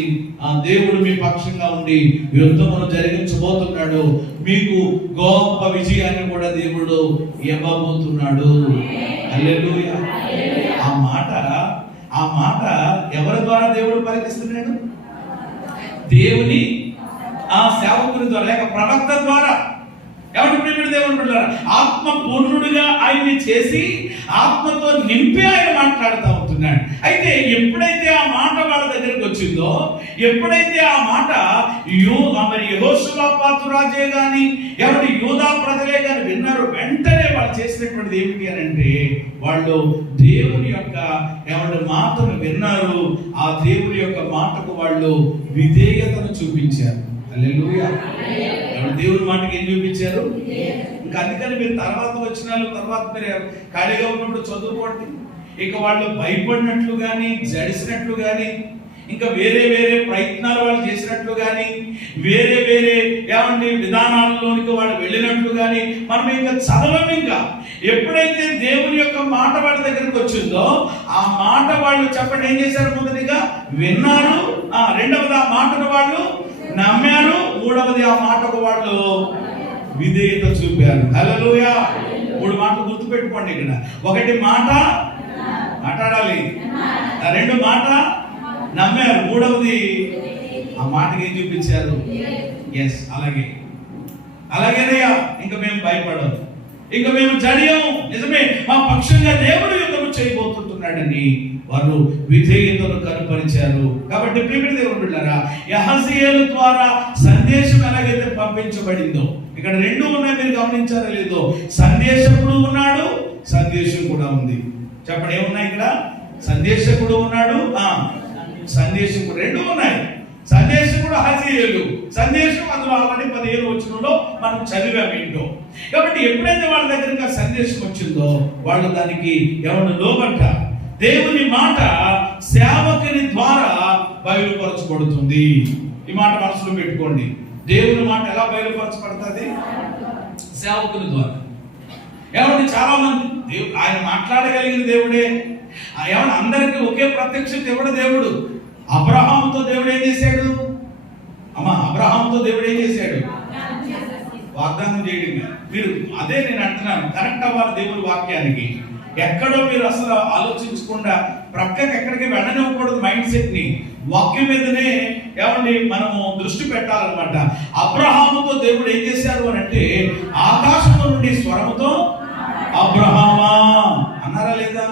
ఆ దేవుడు మీ పక్షంగా ఉండి యుద్ధమును జరిగించబోతున్నాడు. మీకు గొప్ప విజయాన్ని కూడా దేవుడు ఇవ్వబోతున్నాడు. హల్లెలూయా. ఆ మాట ఎవరి ద్వారా దేవుడు పలికిస్తున్నాడు? దేవుని ఆ సేవకుని ద్వారా, లేక ప్రవక్త ద్వారా. ఎవరి ప్రియమైన దేవుని బిడ్డలారా, ఆత్మ పూర్ణుడిగా ఆయన్ని చేసి ఆత్మతో నింపి ఆయన మాట్లాడుతూ ఉంటున్నాడు. అయితే ఎప్పుడైతే ఆ మాట వాళ్ళ దగ్గరికి వచ్చిందో, ఎప్పుడైతే ఆ మాట మరి యెహోషువపాతు రాజే గాని ఎవరి యూదా ప్రజలే గాని విన్నారు, వెంటనే వాళ్ళు చేసినటువంటిది ఏమిటి అని అంటే, వాళ్ళు దేవుని యొక్క ఎవరి మాటను విన్నారు. ఆ దేవుని యొక్క మాటకు వాళ్ళు విధేయతను చూపించారు. హల్లెలూయా. దేవుని మాటకి ఏం చూపించారు? ఇంకా అందుకని మీరు తర్వాత మీరు ఖాళీగా ఉన్నప్పుడు చదువుకోండి. ఇక వాళ్ళు భయపడినట్లు కానీ, జడిసినట్లు కానీ, ఇంకా వేరే ప్రయత్నాలు వాళ్ళు చేసినట్లు కానీ, వేరే విధానాల్లోనికి వాళ్ళు వెళ్ళినట్లు కానీ మనం ఇంకా చదవము. ఇంకా ఎప్పుడైతే దేవుని యొక్క మాట వాళ్ళ దగ్గరికి వచ్చిందో, ఆ మాట వాళ్ళు చెప్పండి ఏం చేశారు? మొదటిగా విన్నారు, రెండవది ఆ మాటను వాళ్ళు నమ్మారు, మూడవది ఆ మాటకు వాళ్ళు విధేయత చూపారు. హల్లెలూయా. 3 మాటలు గుర్తుపెట్టుకోండి. ఇక్కడ ఒకటి మాట మాట్లాడాలి, 2 మాట నమ్మారు, మూడవది ఆ మాటకి ఏం చూపించారు? ఎస్, అలాగేనయ్యా, ఇంకా మేము భయపడము, ఇంకా మేము జడియము, నిజమే మా పక్షంగా దేవుడు యుద్ధం చేయబోతున్నాడని వారు విధేయతను కనపరిచారు. కాబట్టి ప్రియమైన దేవుని బిడ్డలారా, యెహజీయేలు ద్వారా సందేశం ఎలాగైతే పంపించబడిందో, ఇక్కడ 2 ఉన్నాయి, మీరు గమనించారో లేదో. సందేశకుడు ఉన్నాడు, సందేశం కూడా ఉంది. చెప్పండి, ఏమున్నాయి ఇక్కడ? సందేశకుడు ఉన్నాడు, సందేశకుడు, 2 ఉన్నాయి. సందేశకుడు యెహజీయేలు, సందేశం అందులో ఆల్రెడీ 15 వచనంలో మనం చదివాం ఏంటో. కాబట్టి ఎప్పుడైతే వాళ్ళ దగ్గరికి ఆ సందేశం వచ్చిందో వాళ్ళు దానికి ఎవరు లోబడ్డారు. దేవుని మాట సేవకుని ద్వారా బయలుపరచబడుతుంది. ఈ మాట మనసులో పెట్టుకోండి. దేవుని మాట ఎలా బయలుపరచబడుతుంది? సేవకుని ద్వారా. ఏమంటే చాలా మంది ఆయన మాట్లాడగలిగిన దేవుడే, ఏమన్నా అందరికీ ఒకే ప్రత్యక్షత ఇవ్వడు దేవుడు. అబ్రహాముతో దేవుడు ఏం చేశాడు? అబ్రహాముతో దేవుడు ఏం చేశాడు? వాగ్దానం చేయడం. మీరు అదే నేను అంటున్నాను, కరెక్ట్ అవ్వాలి దేవుని వాక్యానికి. ఎక్కడో మీరు అసలు ఆలోచించకుండా ప్రక్కకి ఎక్కడికి వెళ్ళనివ్వకూడదు. మైండ్ సెట్ ని వాక్యం మీదనే ఏమండి మనము దృష్టి పెట్టాలన్నమాట. అబ్రహాముతో దేవుడు ఏం చేశారు అని అంటే, ఆకాశంలో నుండి స్వరముతో అబ్రహామా అన్నారా లేదా?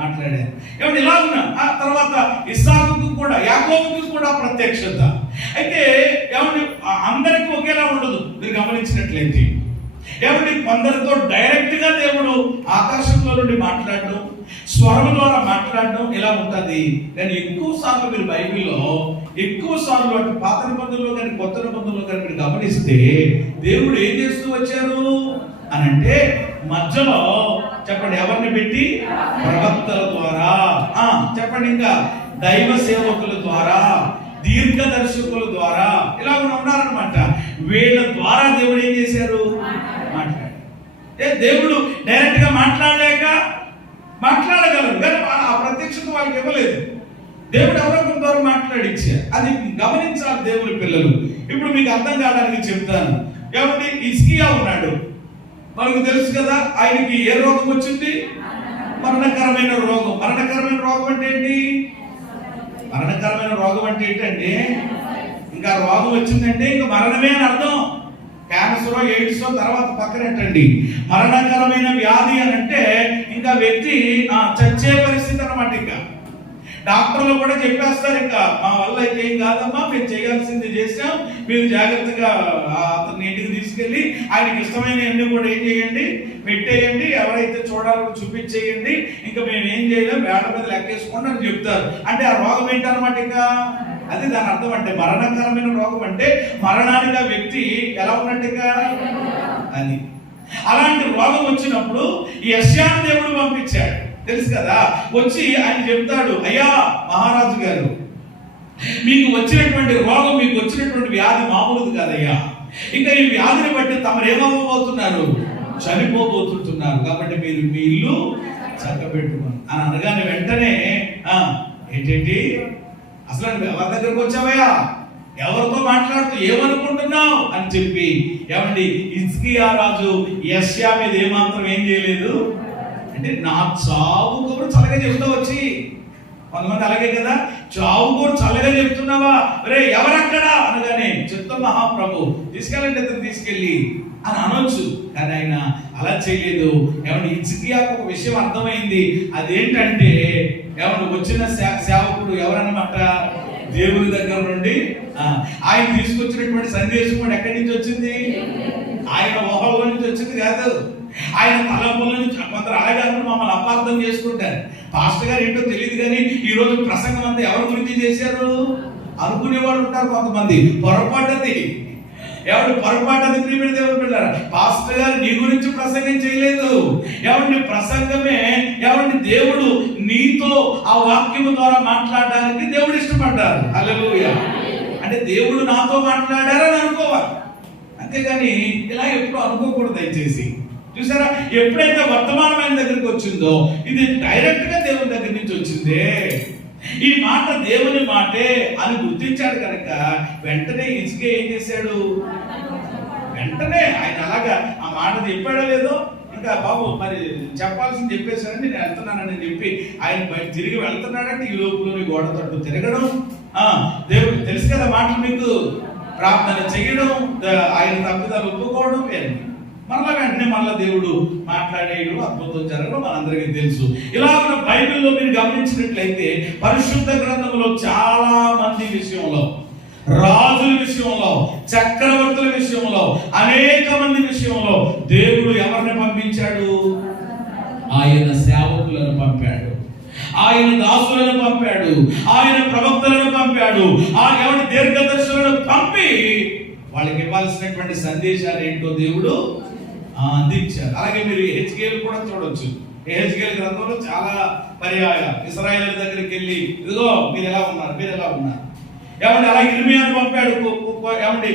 మాట్లాడారు. ఏమంటే ఇలా ఉన్నా ఆ తర్వాత ఇస్సాకుకు కూడా, యాకోబుకు కూడా ప్రత్యక్షత. అయితే ఏమంటే అందరికీ ఒకేలా ఉండదు. మీరు గమనించినట్లయితే ఏమంటే కొందరితో డైరెక్ట్ గా దేవుడు ఆకాశంలో నుండి మాట్లాడడం, స్వరం ద్వారా మాట్లాడడం ఇలా ఉంటుంది. కానీ ఎక్కువ సార్లు మీరు బైబిల్లో అటు పాత నిబంధనలో కానీ కొత్త నిబంధనలో కానీ మీరు గమనిస్తే దేవుడు ఏం చేస్తూ వచ్చారు అని అంటే, మధ్యలో చెప్పండి, ఎవరిని పెట్టి? ప్రవక్తల ద్వారా. చెప్పండి, ఇంకా దైవ సేవకుల ద్వారా, దీర్ఘదర్శకుల ద్వారా, ఇలా ఉన్నారనమాట. వీళ్ళ ద్వారా దేవుడు ఏం చేశారు? మాట్లాడారు. దేవుడు డైరెక్ట్ గా మాట్లాడగలరు, కానీ ఆ ప్రత్యక్షత వాళ్ళకి ఇవ్వలేదు. దేవుడు ఎవరో ద్వారా మాట్లాడించారు. అది గమనించాలి దేవుని పిల్లలు. ఇప్పుడు మీకు అర్థం కావడానికి చెప్తాను. కాబట్టి హిజ్కియా ఉన్నాడు, మనకు తెలుసు కదా. ఆయనకి ఏ రోగం వచ్చింది? మరణకరమైన రోగం. మరణకరమైన రోగం అంటే ఏంటి? మరణకరమైన రోగం అంటే ఏంటంటే, ఇంకా రోగం వచ్చిందంటే ఇంకా మరణమే అని అర్థం. క్యాన్సరో ఎయిడ్సో తర్వాత పక్కనట్టండి. మరణకరమైన వ్యాధి అని అంటే ఇంకా వ్యక్తి చచ్చే పరిస్థితి అన్నమాట. ఇంకా డాక్టర్లు కూడా చెప్పేస్తారు, ఇంకా మా వల్ల అయితే ఏం కాదమ్మా, మేము చేయాల్సింది చేసాం, మీరు జాగ్రత్తగా అతన్ని ఇంటికి తీసుకెళ్ళి ఆయనకి ఇష్టమైన అన్ని కూడా ఏం చేయండి, పెట్టేయండి, ఎవరైతే చూడాలో చూపించేయండి, ఇంకా మేము ఏం చేయలేం, వేట మీద లెక్కేసుకోండి అని చెప్తారు. అంటే ఆ రోగం ఏంటన్నమాట. ఇంకా అది దాని అర్థం. అంటే మరణకరమైన రోగం అంటే మరణానికి ఆ వ్యక్తి ఎలా ఉన్నట్టుగా అని. అలాంటి రోగం వచ్చినప్పుడు యెషయాను దేవుడు పంపించాడు, తెలుసు కదా. వచ్చి ఆయన చెప్తాడు, అయ్యా మహారాజు గారు, మీకు వచ్చినటువంటి రోగం, మీకు వచ్చినటువంటి వ్యాధి మామూలుది కాదయ్యా. ఇంకా ఈ వ్యాధిని బట్టి తమరు ఏమవ్వబోతున్నారు? చనిపోబోతుంటున్నారు. కాబట్టి మీరు మీ ఇల్లు చక్కబెట్టుకోండి అని అనగానే వెంటనే ఏంటంటి అసలు ఎవరి దగ్గరకు వచ్చావయ్యా, ఎవరితో మాట్లాడుతూ ఏమనుకుంటున్నావు అని చెప్పి, ఏమండి హిజ్కియా రాజు యెషయా మీద ఏమాత్రం ఏం చేయలేదు. అంటే నా చావు కబురు చల్లగా చెబుతా వచ్చి, కొంతమంది అలాగే కదా, చావు కూడా చల్లగా చెప్తున్నావా, రే ఎవరక్కడ అనగానే చెప్తా మహాప్రభు తీసుకెళ్ళండి, ఇతను తీసుకెళ్ళి అని అనొచ్చు. కానీ ఆయన అలా చేయలేదు. ఏమంటే హిజ్కియాకు ఒక విషయం అర్థమైంది. అదేంటంటే ఏమన్నా వచ్చిన సేవకుడు ఎవరన్నమాట? దేవుని దగ్గర నుండి. ఆయన తీసుకొచ్చినటువంటి సందేశం కూడా ఎక్కడి నుంచి వచ్చింది? ఆయన ఊహల నుంచి వచ్చింది కాదు, ఆయన తలపుల నుంచి. కొందరు అలాగే మమ్మల్ని అపార్థం చేసుకుంటారు. పాస్టర్ గారు ఏంటో తెలియదు, కానీ ఈ రోజు ప్రసంగం అంతా ఎవరి గురించి చేశారు అనుకునే వాళ్ళు ఉంటారు కొంతమంది. పొరపాటుది, ఎవరు పొరపాటుది ప్రియమైన దేవుని పిల్లరా. పాస్టర్ గారు నీ గురించి ప్రసంగం చేయలేదు. ఎవరిని ప్రసంగమే, ఎవరిని దేవుడు నీతో ఆ వాక్యము ద్వారా మాట్లాడడానికి దేవుడు ఇష్టపడ్డారు. హల్లెలూయా. అంటే దేవుడు నాతో మాట్లాడారని అనుకోవాలి, అంతేగాని ఇలా ఎప్పుడు అనుకోకూడదు దయచేసి. చూసారా, ఎప్పుడైతే వర్తమానం ఆయన దగ్గరికి వచ్చిందో ఇది డైరెక్ట్ గా దేవుని దగ్గర నుంచి వచ్చిందే, ఈ మాట దేవుని మాటే అని గుర్తించాడు కనుక వెంటనే హిజ్కియా ఏం చేశాడు? వెంటనే ఆయన అలాగా ఆ మాట చెప్పాడో లేదో, ఇంకా బాబు మరి చెప్పాల్సింది చెప్పేశాడండి, నేను వెళ్తున్నానని చెప్పి ఆయన బయట తిరిగి వెళ్తున్నాడంటే ఈ లోపులోని గోడ తట్టు తిరగడం, దేవుడు తెలుసు కదా మాటలు మీకు, ప్రార్థన చేయడం, ఆయన తప్పిదాలు ఒప్పుకోవడం, మరలా వెంటనే మళ్ళా దేవుడు మాట్లాడేయడం, అద్భుతం జరగడం మనందరికీ తెలుసు. ఇలా ఉన్న బైబిల్లో మీరు గమనించినట్లయితే పరిశుద్ధ గ్రంథంలో చాలా మంది విషయంలో, రాజుల విషయంలో, చక్రవర్తుల విషయంలో, అనేక మంది విషయంలో దేవుడు ఎవరిని పంపించాడు? ఆయన సేవకులను పంపాడు, ఆయన దాసులను పంపాడు, ఆయన ప్రవక్తలను పంపాడు, ఎవరి దీర్ఘదర్శులను పంపి వాళ్ళకి ఇవ్వాల్సినటువంటి సందేశాలు ఏంటో దేవుడు అందించారు. అలాగే మీరు హెచ్కేలు కూడా చూడొచ్చు. హెచ్కేలు గ్రంథంలో చాలా పర్యాయాలు ఇశ్రాయేలు దగ్గరికి వెళ్ళి, ఇదిగో మీరు ఎలా ఉన్నారు, మీరు ఎలా ఉన్నారు, ఏమంటే అలా ఇర్మియాను పంపాడు. ఏమండి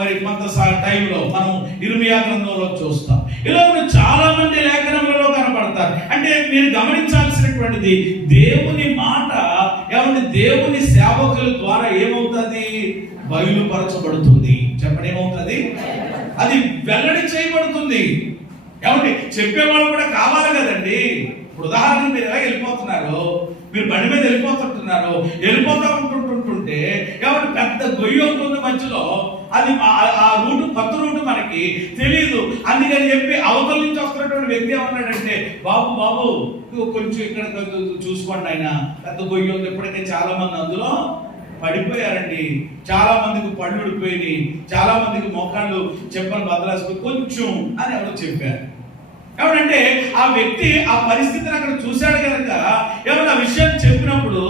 మరి కొంత టైంలో మనం ఇర్మియా గ్రంథంలో చూస్తాం. ఇలా చాలా మంది లేఖనంలో కనపడతారు. అంటే మీరు గమనించాల్సినటువంటిది దేవుని మాట ఏమంటే దేవుని సేవకుల ద్వారా ఏమవుతుంది? బయలుపరచబడుతుంది. చెప్పండి, ఏమవుతుంది? అది వెల్లడి చేయబడుతుంది. ఏమంటే చెప్పేవాళ్ళు కూడా కావాలి కదండి. ఇప్పుడు ఉదాహరణకు మీరు ఎలా వెళ్ళిపోతున్నారు, మీరు బండి మీద వెళ్ళిపోతుంటున్నారు, వెళ్ళిపోతా ఉంటుంటుంటే ఏమంటే పెద్ద గొయ్యి ఉంటుంది మధ్యలో, అది ఆ రూట్ కొత్త రూట్ మనకి తెలియదు. అందుకని చెప్పి అవతల నుంచి వస్తున్నటువంటి వ్యక్తి ఏమన్నాడంటే, బాబు బాబు కొంచెం ఇక్కడ చూసుకోండి, ఆయన పెద్ద గొయ్యి ఉంది, ఇప్పటికే చాలా మంది అందులో పడిపోయారండి, చాలా మందికి పళ్ళు ఊడిపోయినాయి, చాలా మందికి మోకాళ్ళు చెప్పలు బదలాసిపోయి కొంచెం అని ఎవరో చెప్పారు. ఏమంటే ఆ వ్యక్తి ఆ పరిస్థితిని అక్కడ చూశాడు కనుక ఏమన్నా విషయం చెప్పినప్పుడు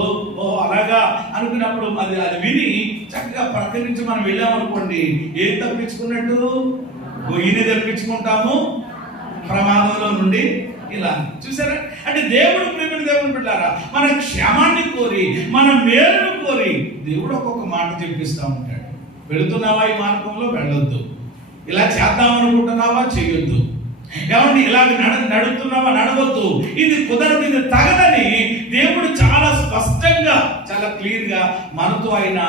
అలాగా అనుకున్నప్పుడు అది విని చక్కగా ప్రక్క నుంచి మనం వెళ్ళామనుకోండి, ఏం తప్పించుకున్నట్టు? గొయ్యిని తప్పించుకుంటాము, ప్రమాదంలో నుండి ఇలా చూసారా? అంటే దేవుడు ప్రేమ దేవుని బిడ్డారా, మన క్షేమాన్ని కోరి, మన మేలును కోరి దేవుడు ఒక్కొక్క మాట చెప్పిస్తూ ఉంటాడు. వెళుతున్నావా ఈ మార్గంలో, వెళ్ళొద్దు. ఇలా చేద్దాం అనుకుంటున్నావా, చేయొద్దు. ఏమండి ఇలాగ నడుస్తున్నావా, నడవద్దు. ఇది కుదరదు, ఇది తగదని దేవుడు చాలా స్పష్టంగా, చాలా క్లియర్ గా మనతో ఆయన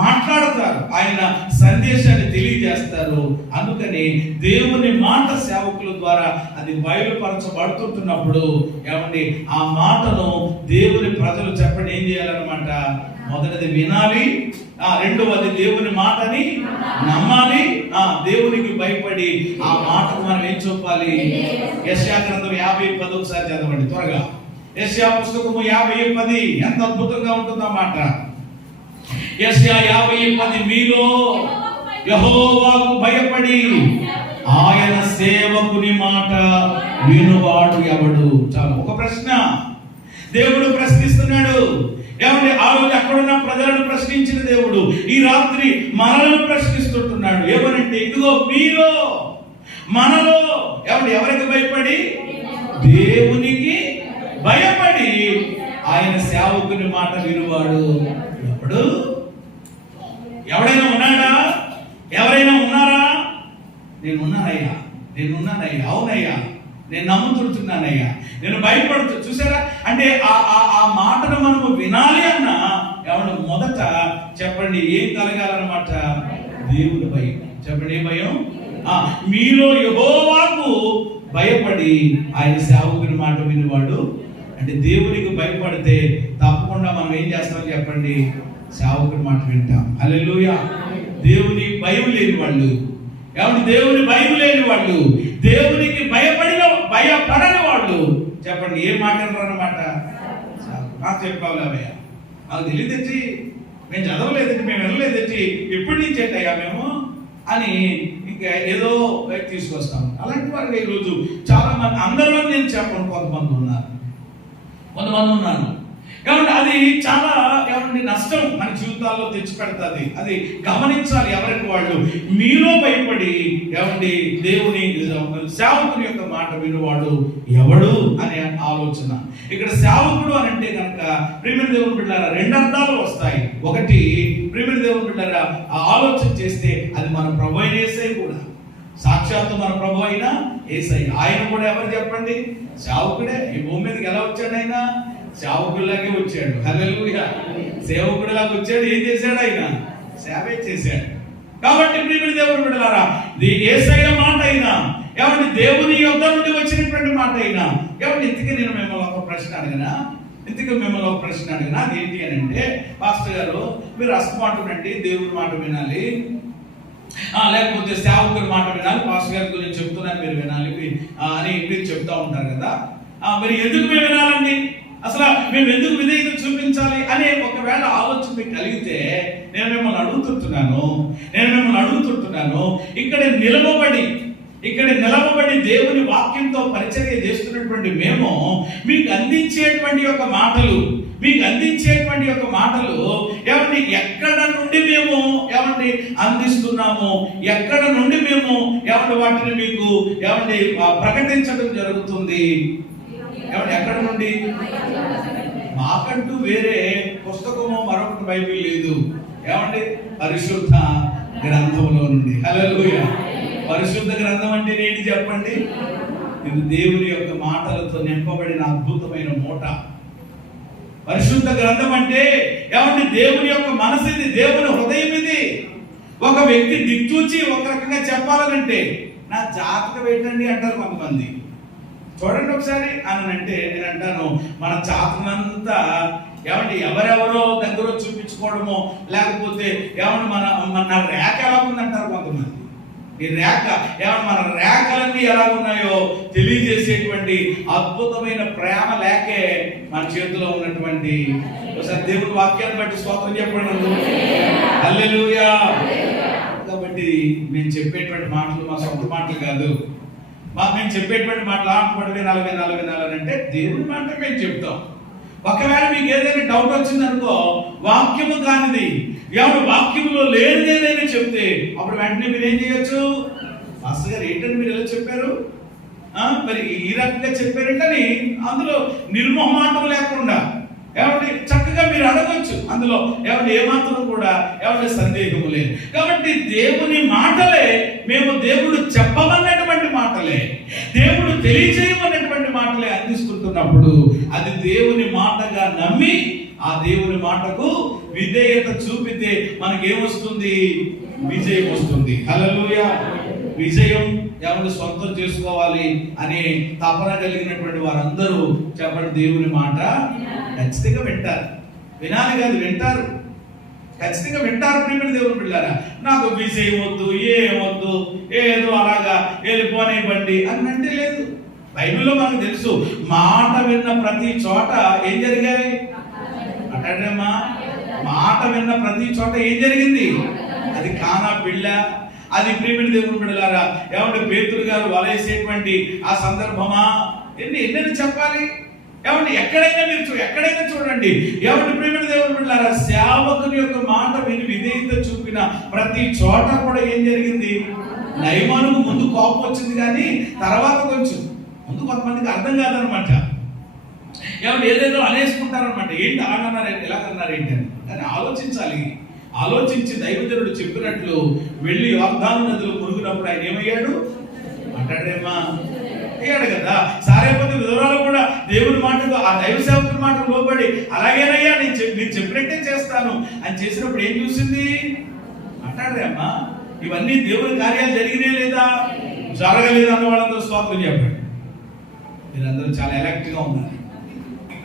మాట్లాడతారు. ఆయన సందేశాన్ని తెలియజేస్తారు. అందుకని దేవుని మాట సేవకుల ద్వారా అది బయలుపరచబడుతుంటున్నప్పుడు ఏమండి ఆ మాటను దేవుని ప్రజలు చెప్పండి ఏం చేయాలన్నమాట? మొదటిది వినాలి, రెండవది దేవుని మాటని నమ్మాలి, దేవునికి భయపడి ఆ మాటకు మనం ఏం చెప్పాలి? యెషయా గ్రంథం 50:10 ఒకసారి చదవండి త్వరగా. యెషయా పుస్తకము 50:10 ఎంత అద్భుతంగా ఉంటుందో మాట. యెషయా 50:10 మీలో యెహోవాకు భయపడి ఆయన సేవకుని మాట వినువాడు ఎవడు? చాలు. ఒక ప్రశ్న దేవుడు ప్రశ్నిస్తున్నాడు. ఏమంటే ఆ రోజు అక్కడున్న ప్రజలను ప్రశ్నించిన దేవుడు ఈ రాత్రి మనలను ప్రశ్నిస్తుంటున్నాడు. ఏమనంటే ఇదిగో మీలో, మనలో ఎవరికి భయపడి? దేవునికి భయపడి ఆయన సేవకుని మాట వినువాడు ఎవడు? ఎవడైనా ఉన్నాడా? ఎవరైనా ఉన్నారా? నేనున్నానయ్యా, నేనున్నానయ్యా, అవునయ్యా, నేను నమ్ముతుంటున్నానయ్యా, నేను భయపడుతూ. చూసారా? అంటే ఆ మాటను మనము వినాలి అన్న ఎవరు మొదట చెప్పండి ఏం కలగాలన్నమాట? దేవుని భయం. చెప్పండి ఏ భయం? మీలో యెహోవాకు భయపడి ఆయన సేవకుని మాట వినివాడు. అంటే దేవునికి భయపడితే తప్పకుండా మనం ఏం చేస్తాం చెప్పండి? సేవకుని మాట వింటాం. హల్లెలూయా. దేవుని భయం లేని వాళ్ళు, దేవుని భయం లేని వాళ్ళు, దేవునికి భయపడని వాళ్ళు చెప్పండి ఏ మాట అన్నమాట? నాకు చెప్పాలి అవయ్యా, నాకు తెలియదచ్చి, మేము చదవలేదండి, మేము వెళ్ళలేదండి, ఎప్పటి నుంచి ఏంటయ్యా మేము అని ఇంకా ఏదో తీసుకొస్తాం. అలాంటి వారు ఈరోజు చాలా మంది, అందరూ నేను చెప్పను, కొంతమంది ఉన్నారు. కాబట్టి అది చాలా నష్టం మన జీవితాల్లో తెచ్చిపెడుతుంది. అది గమనించాలి ఎవరికి వాళ్ళు. మీలో భయపడి దేవుని సేవకుని యొక్క మాట వినువాడు ఎవడు అనే ఆలోచన. ఇక్కడ సేవకుడు అని అంటే కనుక ప్రియమైన దేవుని బిడ్డలారా రెండు అర్థాలు వస్తాయి. ఒకటి, ప్రియమైన దేవుని బిడ్డలారా ఆ ఆలోచన చేస్తే అది మన ప్రభు అయిన యేసయ్య కూడా, సాక్షాత్తు మన ప్రభు అయిన యేసయ్య. ఆయన కూడా ఎవరు చెప్పండి? సేవకుడే. ఈ భూమి మీదకి ఎలా వచ్చాడు? ఆయన సేవకుడిలాగే వచ్చాడు. హల్లెలూయా. సేవకుడిలాగా వచ్చాడు. ఏం చేశాడు? ఆయన సేవే చేశాడు. కాబట్టి ప్రియమైన దేవుని బిడ్డలారా యేసయ్య మాట అయినా దేవుని యొద్ద నుండి వచ్చినటువంటి మాట అయినా ఇంతకీ నేను మిమ్మల్ని ఒక ప్రశ్న అడిగినా అదేంటి అని అంటే, పాస్టర్ గారు మీరు అస్తమాటండి దేవుని మాట వినాలి, లేకపోతే సేవకుని మాట వినాలి, పాస్టర్ గారి గురించి చెప్తున్నాను మీరు వినాలి అని మీరు చెప్తా ఉంటారు కదా. మరి ఎందుకు మేము వినాలండి? అసలు మేము ఎందుకు విధేయత చూపించాలి అనే ఒకవేళ ఆలోచన మీకు కలిగితే నేను మిమ్మల్ని అడుగుతుంటున్నాను ఇక్కడ నిలవబడి దేవుని వాక్యంతో పరిచర్య చేస్తున్నటువంటి మేము మీకు అందించేటువంటి యొక్క మాటలు ఎక్కడ నుండి మేము అందిస్తున్నాము, ఎక్కడ నుండి మేము వాటిని మీకు ప్రకటించడం జరుగుతుంది? ఎక్కడ నుండి? మాకంటూ వేరే పుస్తకము మరొకటి బైబిల్ లేదు. పరిశుద్ధ గ్రంథంలో నుండి. హల్లెలూయా. పరిశుద్ధ గ్రంథం అంటే ఏంటి చెప్పండి? ఇది దేవుని యొక్క మాటలతో నింపబడిన అద్భుతమైన మూట. పరిశుద్ధ గ్రంథం అంటే దేవుని యొక్క మనసు ఇది, దేవుని హృదయం ఇది. ఒక వ్యక్తి దిక్చూచి ఒక రకంగా చెప్పాలనంటే నా జాతకం ఏంటండి అంటారు కొంతమంది. చూడండి ఒకసారి అని అంటే నేను అంటాను మన జాతకంతా ఎవరెవరో దగ్గర చూపించుకోవడమో, లేకపోతే మన రేఖ ఎలా ఉందంటారు కొంతమంది. ఈ రేఖ మన రేఖలన్నీ ఎలా ఉన్నాయో తెలియజేసేటువంటి అద్భుతమైన ప్రేమ లేకే మన చేతిలో ఉన్నటువంటి ఒకసారి దేవుని వాక్యాన్ని బట్టి స్తోత్రం చెప్పండి. హల్లెలూయా. కాబట్టి మేము చెప్పేటువంటి మాటలు మా సొంత మాటలు కాదు. మేము చెప్పేటువంటి మాటలు 40 అంటే దేవుని మాట మేము చెప్తాం. ఒకవేళ మీకు ఏదైనా డౌట్ వచ్చిందనుకో, వాక్యము కానిది వాక్యములో లేనిది ఏదైనా చెప్తే అప్పుడు వెంటనే మీరు ఏం చేయొచ్చు? మాస్టర్ గారు ఏంటంటే మీరు ఎలా చెప్పారు? మరి ఈ రకంగా చెప్పారంటని అందులో నిర్మోహమాటం లేకుండా ఏమంటే చక్కగా మీరు అడగొచ్చు. అందులో ఏమంటే ఏమాత్రం కూడా ఏమంటే సందేహము లేదు. కాబట్టి దేవుని మాటలే మేము దేవుడు చెప్పమన్నటువంటి మాటలే, దేవుడు తెలియజేయమన్నటువంటి మాటలే అందిస్తుంటున్నప్పుడు అది దేవుని మాటగా నమ్మి ఆ దేవుని మాటకు విధేయత చూపితే మనకేమొస్తుంది? విజయం వస్తుంది. హల్లెలూయా. విజయం ఎవరు సొంతం చేసుకోవాలి అనే తపన కలిగినటువంటి వారందరూ చెప్పండి, దేవుని మాట ఖచ్చితంగా వింటారు. వినాలి కాదు, వింటారు. ఖచ్చితంగా వింటారు. ప్రియమైన దేవుని బిడ్డలారా, నాకు విజయం వద్దు, ఏమొద్దు, ఏదో అలాగా వెళ్ళిపోనివ్వండి అని అంటే లేదు. బైబిల్లో మనకు తెలుసు, మాట విన్న ప్రతి చోట ఏం జరిగాయి? అంటాడమ్మా, మాట విన్న ప్రతి చోట ఏం జరిగింది? అది కానా పిల్ల. అది ప్రియమైన దేవుని బిడ్డలారా, ఏమంటే పేతురు గారు వలేసేటువంటి ఆ సందర్భమా? ఎన్ని చెప్పాలి? ఏమంటే ఎక్కడైనా చూడండి, ఏమంటే ప్రియమైన దేవుని బిడ్డలారా, సేవకుని యొక్క మాట విని విధేయత చూపిన ప్రతి చోట కూడా ఏం జరిగింది? నయమానుకు ముందు కోపం వచ్చింది, కానీ తర్వాత కొంచెం ముందు కొంతమందికి అర్థం కాదనమాట. ఏమంటే ఏదేదో అనేసుకుంటారనమాట. ఏంటి అలాగన్నారు, ఎలాగన్నారు ఏంటి అని. కానీ ఆలోచించి దైవజనుడు చెప్పినట్లు వెళ్ళి యోర్దాను నదిలో మునిగినప్పుడు ఆయన ఏమయ్యాడు? అంటాడేమా అయ్యాడు కదా. సారేపతి విధవరాలు కూడా దేవుని మాటకు, ఆ దైవ సేవకుని మాటకు లోబడి అలాగేనయ్యా మీరు చెప్పినట్టే చేస్తాను అని చేసినప్పుడు ఏం చూసింది? అంటాడేమ్మా, ఇవన్నీ దేవుని కార్యాలు జరిగినాయి లేదా? జరగలేదు అన్న వాళ్ళందరూ స్తోత్రం చెప్పండి. మీరందరూ చాలా ఎలక్ట్గా ఉన్నారు.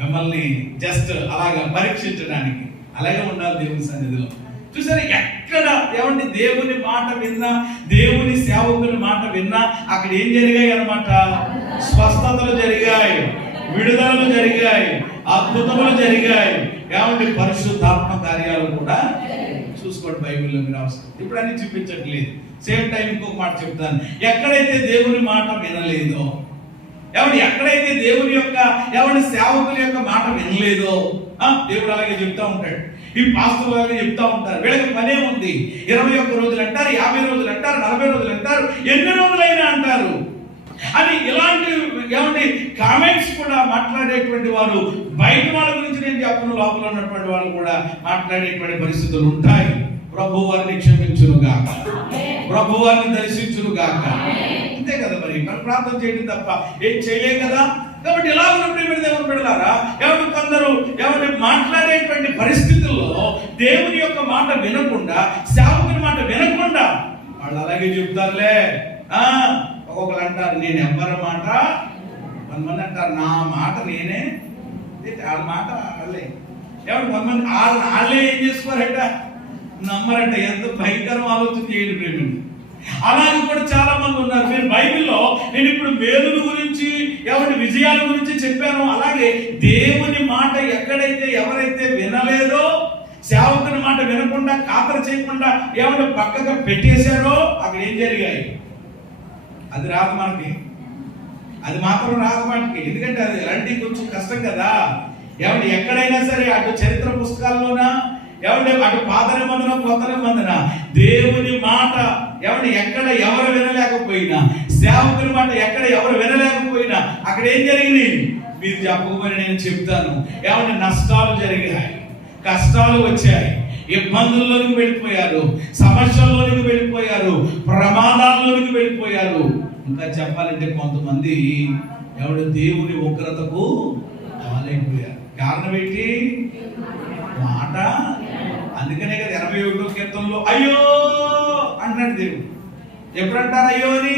మిమ్మల్ని జస్ట్ అలాగా పరీక్షించడానికి అలాగే ఉండాలి దేవుని సన్నిధిలో. చూసారా, ఎక్కడ ఏమంటే దేవుని మాట విన్నా, దేవుని సేవకుని మాట విన్నా అక్కడ ఏం జరిగాయి అన్నమాట? స్వస్థతలు జరిగాయి, విడుదలలు జరిగాయి, అద్భుతములు జరిగాయి. ఏమంటే పరిశుద్ధాత్మ కార్యాలు కూడా చూసుకోండి. బైబిల్లో మీరు అవసరం ఇప్పుడు అన్ని చూపించట్లేదు. సేమ్ టైం ఇంకొక మాట చెప్తాను. ఎక్కడైతే దేవుని మాట వినలేదో, ఎక్కడైతే దేవుని యొక్క సేవకుల యొక్క మాట వినలేదో, దేవుడు అలాగే చెప్తా ఉంటాడు. ఈ పాస్టర్లు అలాగే చెప్తా ఉంటారు. వీళ్ళకి పనే ఉంది. 21 రోజులు అంటారు, 50 రోజులు అంటారు, 40 రోజులు అంటారు, ఎన్ని రోజులైనా అంటారు అని ఇలాంటి కామెంట్స్ కూడా మాట్లాడేటువంటి వారు, బయట వాళ్ళ గురించి నేను చెప్పను, లోపల ఉన్నటువంటి వాళ్ళు కూడా మాట్లాడేటువంటి పరిస్థితులు ఉంటాయి. ప్రభు వారిని క్షమించును గాక, ప్రభు వారిని దర్శించును గాక. అంతే కదా, మరి మనం ప్రార్థన చేయడం తప్ప ఏం చేయలేం కదా. కాబట్టి ఇలా ఉన్నప్పుడు దేవుని బిడ్డలారా, కొందరు మాట్లాడేటువంటి పరిస్థితుల్లో దేవుని యొక్క మాట వినకుండా, సేవకుని మాట వినకుండా వాళ్ళు అలాగే చెప్తారులే. ఒక్కొక్కరు అంటారు, నేను ఎవరి మాట, కొంతమంది అంటారు నా మాట నేనే, వాళ్ళ మాట వాళ్ళే. కొంతమంది వాళ్ళే ఏం చేసుకోరట, నమ్మరట. ఎంత భయంకరం ఆలోచన చేయండి ప్రేమిని. అలాగే కూడా చాలా మంది ఉన్నారు. మీరు బైబిల్లో నేను ఇప్పుడు మేలుల గురించి, విజయాల గురించి చెప్పాను. అలాగే దేవుని మాట ఎక్కడైతే ఎవరైతే వినలేదో, సేవకుని మాట వినకుండా, ఖాతర చేయకుండా పక్కగా పెట్టేశారో అక్కడ ఏం జరిగాయి? అది రాదు మనకి, అది మాత్రం రాదు మనకి. ఎందుకంటే అది ఎలాంటి కొంచెం కష్టం కదా. ఎక్కడైనా సరే, అటు చరిత్ర పుస్తకాల్లోనా, అటు పాత నిబంధన కొత్త నిబంధన, దేవుని మాట ఎక్కడ ఎవరు వినలేకపోయినా, సేవకుని మాట ఎక్కడ ఎవరు వినలేకపోయినా అక్కడ ఏం జరిగింది? మీరు చెప్పకపోయినా నేను చెప్తాను. నష్టాలు జరిగాయి, కష్టాలు వచ్చాయి, ఇబ్బందుల్లోనికి వెళ్ళిపోయారు, సమస్యల్లోనికి వెళ్ళిపోయారు, ప్రమాదాల్లోనికి వెళ్ళిపోయారు. ఇంకా చెప్పాలంటే కొంతమంది దేవుని ఉగ్రతకు కాలేకపోయారు. కారణం ఏంటి? మాట. అందుకనే కదా 81వ కీర్తనలో అయ్యో అంటున్నాడు దేవుడు. ఎప్పుడంటారు అయ్యో అని?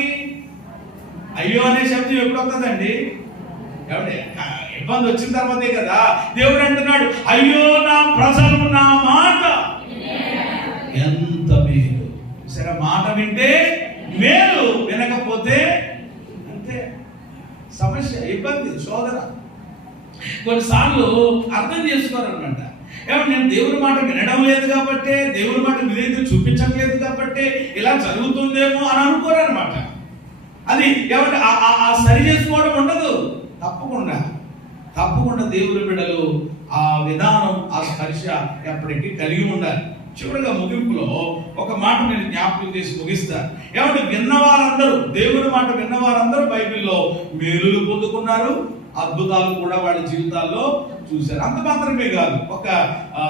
అయ్యో అనే శబ్దం ఎప్పుడు వస్తుందండి? ఇబ్బంది వచ్చిన తర్వాతే కదా దేవుడు అంటున్నాడు, అయ్యో నా ప్రజలు నా మాట. ఎంత మేలు! సరే, మాట వింటే మేలు, వినకపోతే అంతే సమస్య, ఇబ్బంది, శోధన. కొన్నిసార్లు అర్థం చేసుకోవాలన్నమాట. నేను దేవుని మాట వినడం లేదు కాబట్టి, దేవుని మాట విధేయత చూపించట్లేదు కాబట్టి ఇలా జరుగుతుందేమో అని అనుకోరన్నమాట. అది సరి చేసుకోవడం ఉండదు. తప్పకుండా దేవుని బిడ్డలు ఆ విధానం, ఆ స్పర్శ ఎప్పటికీ కలిగి ఉండాలి. చివరిగా ముగింపులో ఒక మాట నేను జ్ఞాపకం చేసి ముగిస్తాను. ఏమంటే విన్నవారందరూ, దేవుని మాట విన్నవారందరూ బైబిల్లో మేలులు పొందుకున్నారు, అద్భుతాలు కూడా వాళ్ళ జీవితాల్లో చూశారు. అంత మాత్రమే కాదు, ఒక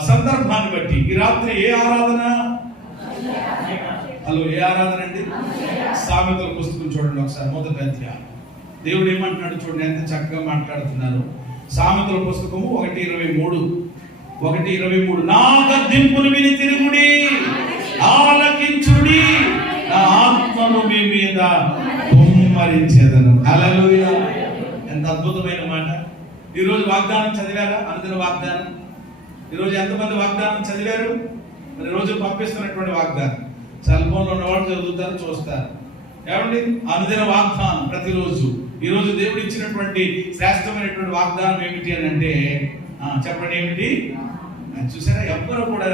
సందర్భాన్ని బట్టి ఈ రాత్రి ఏ ఆరాధన? హలో, ఏ ఆరాధన అండి? సామెతల పుస్తకం చూడండి ఒకసారి, మొదటి అధ్యాయం. దేవుడు ఏమంటున్నాడు చూడండి, ఎంత చక్కగా మాట్లాడుతున్నారు. సామెతల పుస్తకము 1:23 నా గద్దింపును విని తిరుగుడి, ఆలకించుడి, నా ఆత్మను మీ మీద కుమ్మరించెదను. హల్లెలూయా! ఎంత అద్భుతమైన మాట. ఈరోజు వాగ్దానం చదివారా? అనుదిన వాగ్దానం. ఈరోజు ఎంతమంది వాగ్దానం చదివారు? మరి రోజు పంపిస్తున్నటువంటి వాగ్దానం సెల్ ఫోన్లో ఉన్నవాళ్ళు చదువుతారు, చూస్తారు. ఏమండి, అనుదిన వాగ్దానం ప్రతిరోజు. ఈరోజు దేవుడు ఇచ్చినటువంటి శ్రేష్టమైనటువంటి వాగ్దానం ఏమిటి అని అంటే, చెప్పండి ఏమిటి? చూసారా, ఎవ్వరు కూడా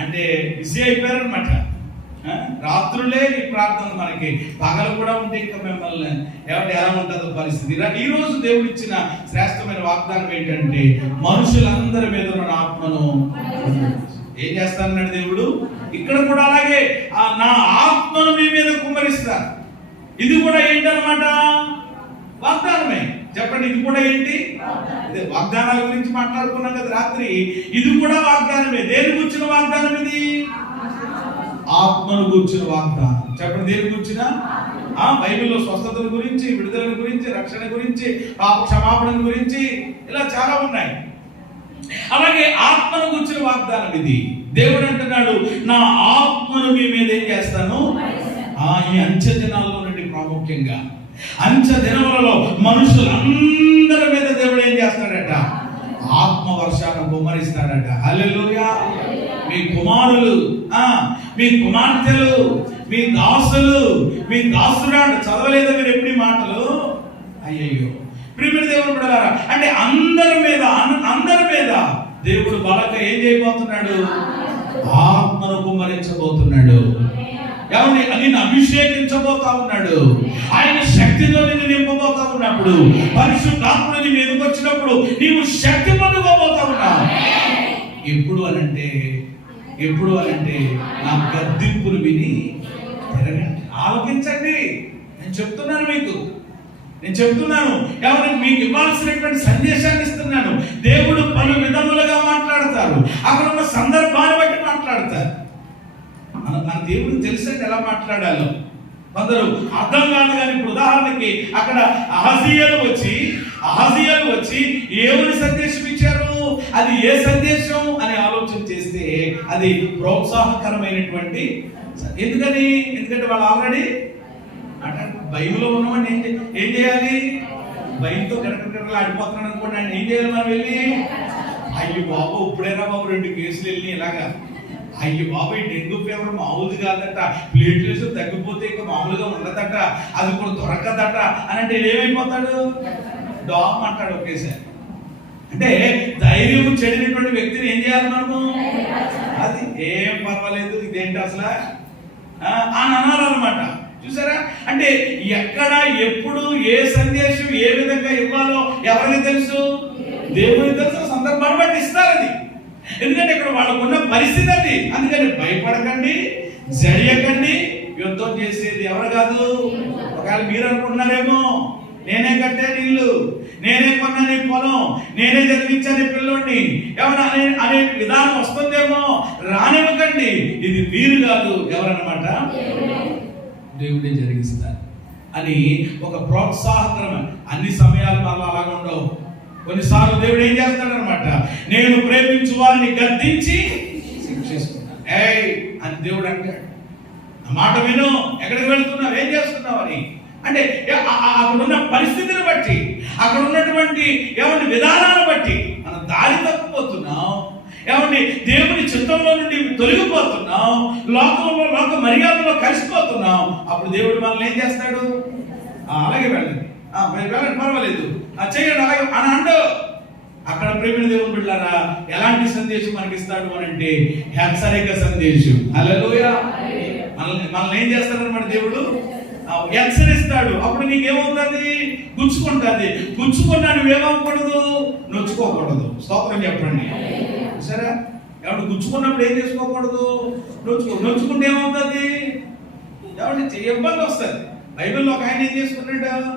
అంటే బిజీ అయిపోయారనమాట. రాత్రులే ఈ ప్రార్థన, మనకి పగలు కూడా ఉంటే ఇంకా మిమ్మల్ని ఏమంటే ఎలా ఉంటుందో పరిస్థితి. ఈ రోజు దేవుడు ఇచ్చిన శ్రేష్టమైన వాగ్దానం ఏంటంటే, మనుషులందరి మీద ఉన్న ఆత్మను ఏం చేస్తానన్నాడు దేవుడు. ఇక్కడ కూడా అలాగే నా ఆత్మను మీ మీద కుమ్మరిస్తాను. ఇది కూడా ఏంటన్నమాట? వాగ్దానమే. చెప్పండి, ఇది కూడా ఏంటి? అదే వాగ్దానాల గురించి మాట్లాడుకున్నాం కదా రాత్రి. ఇది కూడా వాగ్దానమే. దేని గురించిన వాగ్దానం ఇది? ఆత్మను గురించిన వాగ్దానం. చెప్పండి, దేని గురించిన? బైబిల్లో స్వస్థతల గురించి, విడుదల గురించి, రక్షణ గురించి, పాప క్షమాపణ గురించి, ఇలా చాలా ఉన్నాయి. అలాగే ఆత్మను గురించిన వాగ్దానం ఇది. దేవుడు అంటున్నాడు, నా ఆత్మను మీ మీద ఏం చేస్తాను? ఈ అంచె దినాల్లో నుండి ప్రాముఖ్యంగా అంచె దినములలో మనుషులందరి మీద దేవుడు ఏం చేస్తాడట? ఆత్మ వర్షాన్ని కుమ్మరిస్తాడట. హల్లెలూయా! మీ కుమారులు, మీ కుమార్తెలు, మీ దాసులు, మీ దాసురాడు. చదవలేదా మీరు ఎప్పుడు మాటలు? అయ్యయ్యో, ప్రియమైన దేవుడు బిడ్డలారా, అంటే అందరి మీద దేవుడు బలక ఏం చేయబోతున్నాడు? ఆత్మను కుమ్మరించబోతున్నాడు. ఎవరిని? నిన్ను అభిషేకించబోతా ఉన్నాడు. ఆయన శక్తితో నిన్ను నింపబోతా ఉన్నప్పుడు, పరిశుద్ధాత్మ నీ మీదకి వచ్చినప్పుడు నీవు శక్తి పొందుకోబోతా ఉన్నావు. ఎప్పుడు అనంటే నా గద్దింపులు విని తిరగండి. ఆలోచించండి. నేను చెప్తున్నాను. ఎవరికి మీకు ఇవ్వాల్సినటువంటి సందేశాన్ని ఇస్తున్నాను. దేవుడు పలు విధములుగా మాట్లాడతారు. అక్కడ ఉన్న సందర్భాన్ని బట్టి మాట్లాడతారు. మన దేవుడు తెలుసండి ఎలా మాట్లాడాలో. కొందరు అర్థం కాదు. కానీ ఇప్పుడు ఉదాహరణకి అక్కడ అహజీయలు వచ్చి ఏమని సందేశం ఇచ్చారు, అది ఏ సందేశం అని ఆలోచన చేస్తే అది ప్రోత్సాహకరమైనటువంటి. ఎందుకంటే వాళ్ళు ఆల్రెడీ అంటే బైబిల్లో ఉన్నవాడిని ఏం చేయాలి? భయంతో కరెక్ట్ ఆడిపోతున్నాడు అనుకోండి. ఆయన ఏం చేయాలి? మనం వెళ్ళి, అయ్యో బాబు ఇప్పుడైనా బాబు 2 కేసులు వెళ్ళి ఇలాగా, అయ్యో బాబు ఈ డెంగ్యూ ఫీవర్ మామూలు కాదట, ప్లేట్లెట్స్ తగ్గిపోతే ఇంకా మామూలుగా ఉండదట, అది కూడా దొరకదట అని అంటే ఏమైపోతాడు? డామ్ అంటాడు ఒకేసారి. అంటే ధైర్యం చెడినటువంటి వ్యక్తిని ఏం చేయాలి మనము? అది ఏం పర్వాలేదు, ఇదేంటి అసలు అని అనాలన్నమాట. చూసారా? అంటే ఎక్కడ, ఎప్పుడు, ఏ సందేశం ఏ విధంగా ఇవ్వాలో ఎవరికి తెలుసు? దేవునికి తెలుసు. సందర్భాన్ని బట్టి ఇస్తారు అది. ఎందుకంటే ఇక్కడ వాళ్ళకున్న పరిస్థితి అది. అందుకని భయపడకండి, జడియకండి. యుద్ధం చేసేది ఎవరు కాదు. ఒకవేళ మీరు అనుకుంటున్నారేమో, నేనే కట్టాను ఇల్లు, నేనే కొన్నాను పొలం, నేనే చదివించాను పిల్లోడిని, ఎవరు అనే విధానం వస్తుందేమో. రానివ్వకండి. ఇది మీరు కాదు, ఎవరన్నమాట? దేవుడే జరిగిస్తారు అని ఒక ప్రోత్సాహకరమైన. అన్ని సమయాలు మళ్ళీ అలాగ ఉండవు. కొన్నిసార్లు దేవుడు ఏం చేస్తాడనమాట, నేను ప్రేమించు వారిని గద్దించి శిక్షిస్తున్నాను అని దేవుడు అంటాడు. ఆ మాట విను, ఎక్కడికి వెళ్తున్నావు, ఏం చేస్తున్నావు అని. అంటే అక్కడున్న పరిస్థితిని బట్టి, అక్కడ ఉన్నటువంటి ఎవరి విధానాన్ని బట్టి మనం దారి తప్పిపోతున్నాం. ఏమండి, దేవుని చిత్తంలో నుండి తొలగిపోతున్నాం, లోక మర్యాదలో కలిసిపోతున్నాం. అప్పుడు దేవుడు మనల్ని ఏం చేస్తాడు? అలాగే వెళ్ళండి, పర్వాలేదు, చేయండి అలాగే అని అండు. అక్కడ ప్రేమిన దేవుని బిడ్డలారా, ఎలాంటి సందేశం మనకి ఇస్తాడు అని అంటే హెచ్చరిక సందేశం. హల్లెలూయా! మనల్ని ఏం చేస్తాడన్నమాట దేవుడు? హెచ్చరిస్తాడు. అప్పుడు నీకేమవుతుంది? గుచ్చుకుంటుంది. గుచ్చుకున్నా నువ్వేమవకూడదు, నొచ్చుకోకూడదు. స్తోత్రం చెప్పండి. సరే, ఎవరు గుచ్చుకున్నప్పుడు ఏం చేసుకోకూడదు, నొచ్చుకుంటే ఏమవుతుంది, ఎవరి ఇబ్బంది వస్తుంది. బైబిల్లో ఒక ఆయన ఏం చేసుకున్నాడు,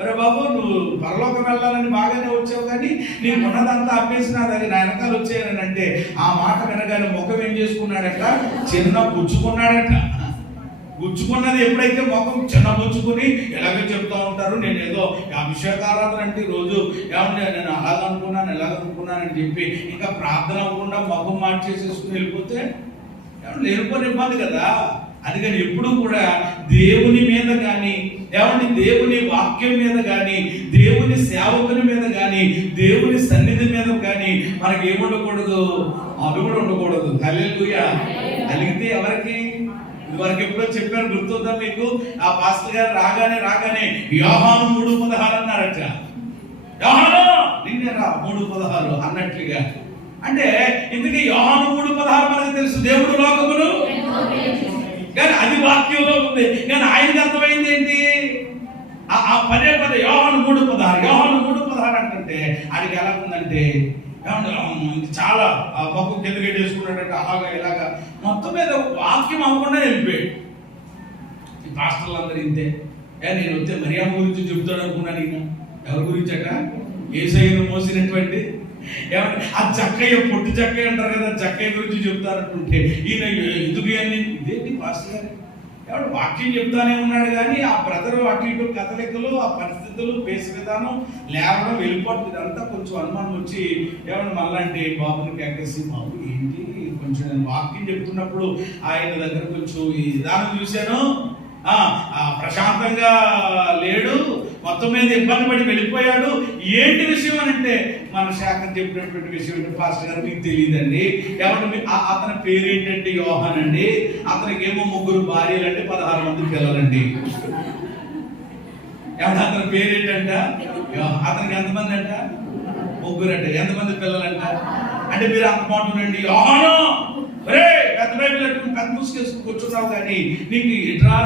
అరే బాబు నువ్వు పరలోకం వెళ్ళాలని బాగానే వచ్చావు కానీ నీకు ఉన్నదంతా అప్పేసినాదని నా వెనకాల వచ్చాయని అంటే ఆ మాట వినగానే ముఖం ఏం చేసుకున్నాడట, చిన్న గుచ్చుకున్నాడట. గుచ్చుకున్నది ఎప్పుడైతే ముఖం చిన్న గుచ్చుకుని ఎలాగో చెప్తా ఉంటారు, నేను ఏదో అభిషేకారాధన అంటే రోజు ఏమంటే నేను అలాగనుకున్నాను ఎలాగనుకున్నానని చెప్పి ఇంకా ప్రార్థన అవ్వకుండా ముఖం మార్చేసేసుకుని వెళ్ళిపోతే లేనిపోని ఇబ్బంది కదా. అందుకని ఎప్పుడు కూడా దేవుని మీద కానీ దేవుని వాక్యం మీద కానీ దేవుని సేవకుని మీద కానీ దేవుని సన్నిధి మీద కానీ మనకి ఏముండకూడదు, అవి కూడా ఉండకూడదు. హల్లెలూయా. కలిగితే ఎవరికి ఇదివరకు ఎప్పుడో చెప్పారు, గుర్తుందా మీకు? ఆ పాస్టర్ గారు రాగానే యోహాను 3:16 అన్నారట. యోహాను నిన్నేరా 3:16 అన్నట్లుగా. అంటే ఇందుకే యోహాను 3:16 మనకు తెలుసు, దేవుడు లోకమును, కానీ అది వాక్యంలో ఉంది. కానీ ఆయనకి అర్థమైంది ఏంటి, పదే యోహాను 3:16 అంటే ఆయనకి ఎలా ఉందంటే చాలా పప్పు కింద వేసుకున్నాడంటే అలాగా ఇలాగా మొత్తం మీద వాక్యం అవ్వకుండా వెళ్ళిపోయాడు. ఈ పాస్టర్లు అందరూ ఇంతే. నేను వస్తే మరియమ్మ గురించి చెబుతాడు అనుకున్నాను. ఈయన ఎవరి గురించి అట, యేసయ్యను మోసినటువంటి ఆ చక్కయ్య, పొట్టి చక్కయ్య అంటారు కదా, చక్కయ్య గురించి చెప్తారంటుంటే ఈయన ఎందుకు అని ఇదేంటి పాస్టర్ గారు ఎవడు వాక్యం చెప్తానే ఉన్నాడు కానీ ఆ బ్రదర్ అటు ఇటు కథలికలు, ఆ పరిస్థితులు, పేసు విధానం, లేవడం, వెళ్ళిపోవడం ఇదంతా కొంచెం అనుమానం వచ్చి ఏమన్నా మళ్ళంటే బాబుని కేకేసి, బాబు ఏంటి కొంచెం నేను వాక్యం చెప్తున్నప్పుడు ఆయన దగ్గర కొంచెం ఈ విధానం చూశాను, ప్రశాంతంగా లేడు, మొత్తం మీద ఇబ్బంది పడి వెళ్ళిపోయాడు. ఏంటి విషయం అని అంటే మన శాఖ చెప్పినటువంటి విషయం ఏంటి పాస్టర్ గారు మీకు తెలియదండి. ఎవరు అతని పేరు ఏంటంటే యోహాన్ అండి, అతనికి ఏమో 3 భార్యలండి, 16 మంది పిల్లలండి. ఎవరు అతని పేరు ఏంటంట, అతనికి ఎంతమంది అంట, 3 అంట. ఎంతమంది పిల్లలంట అంటే మీరు అంత మాట్లాడండి, యోహాను రే పెద్ద బైబిల్ పెద్ద ముసుకేసుకు కూర్చున్నావు కానీ నీకు ఇట్రా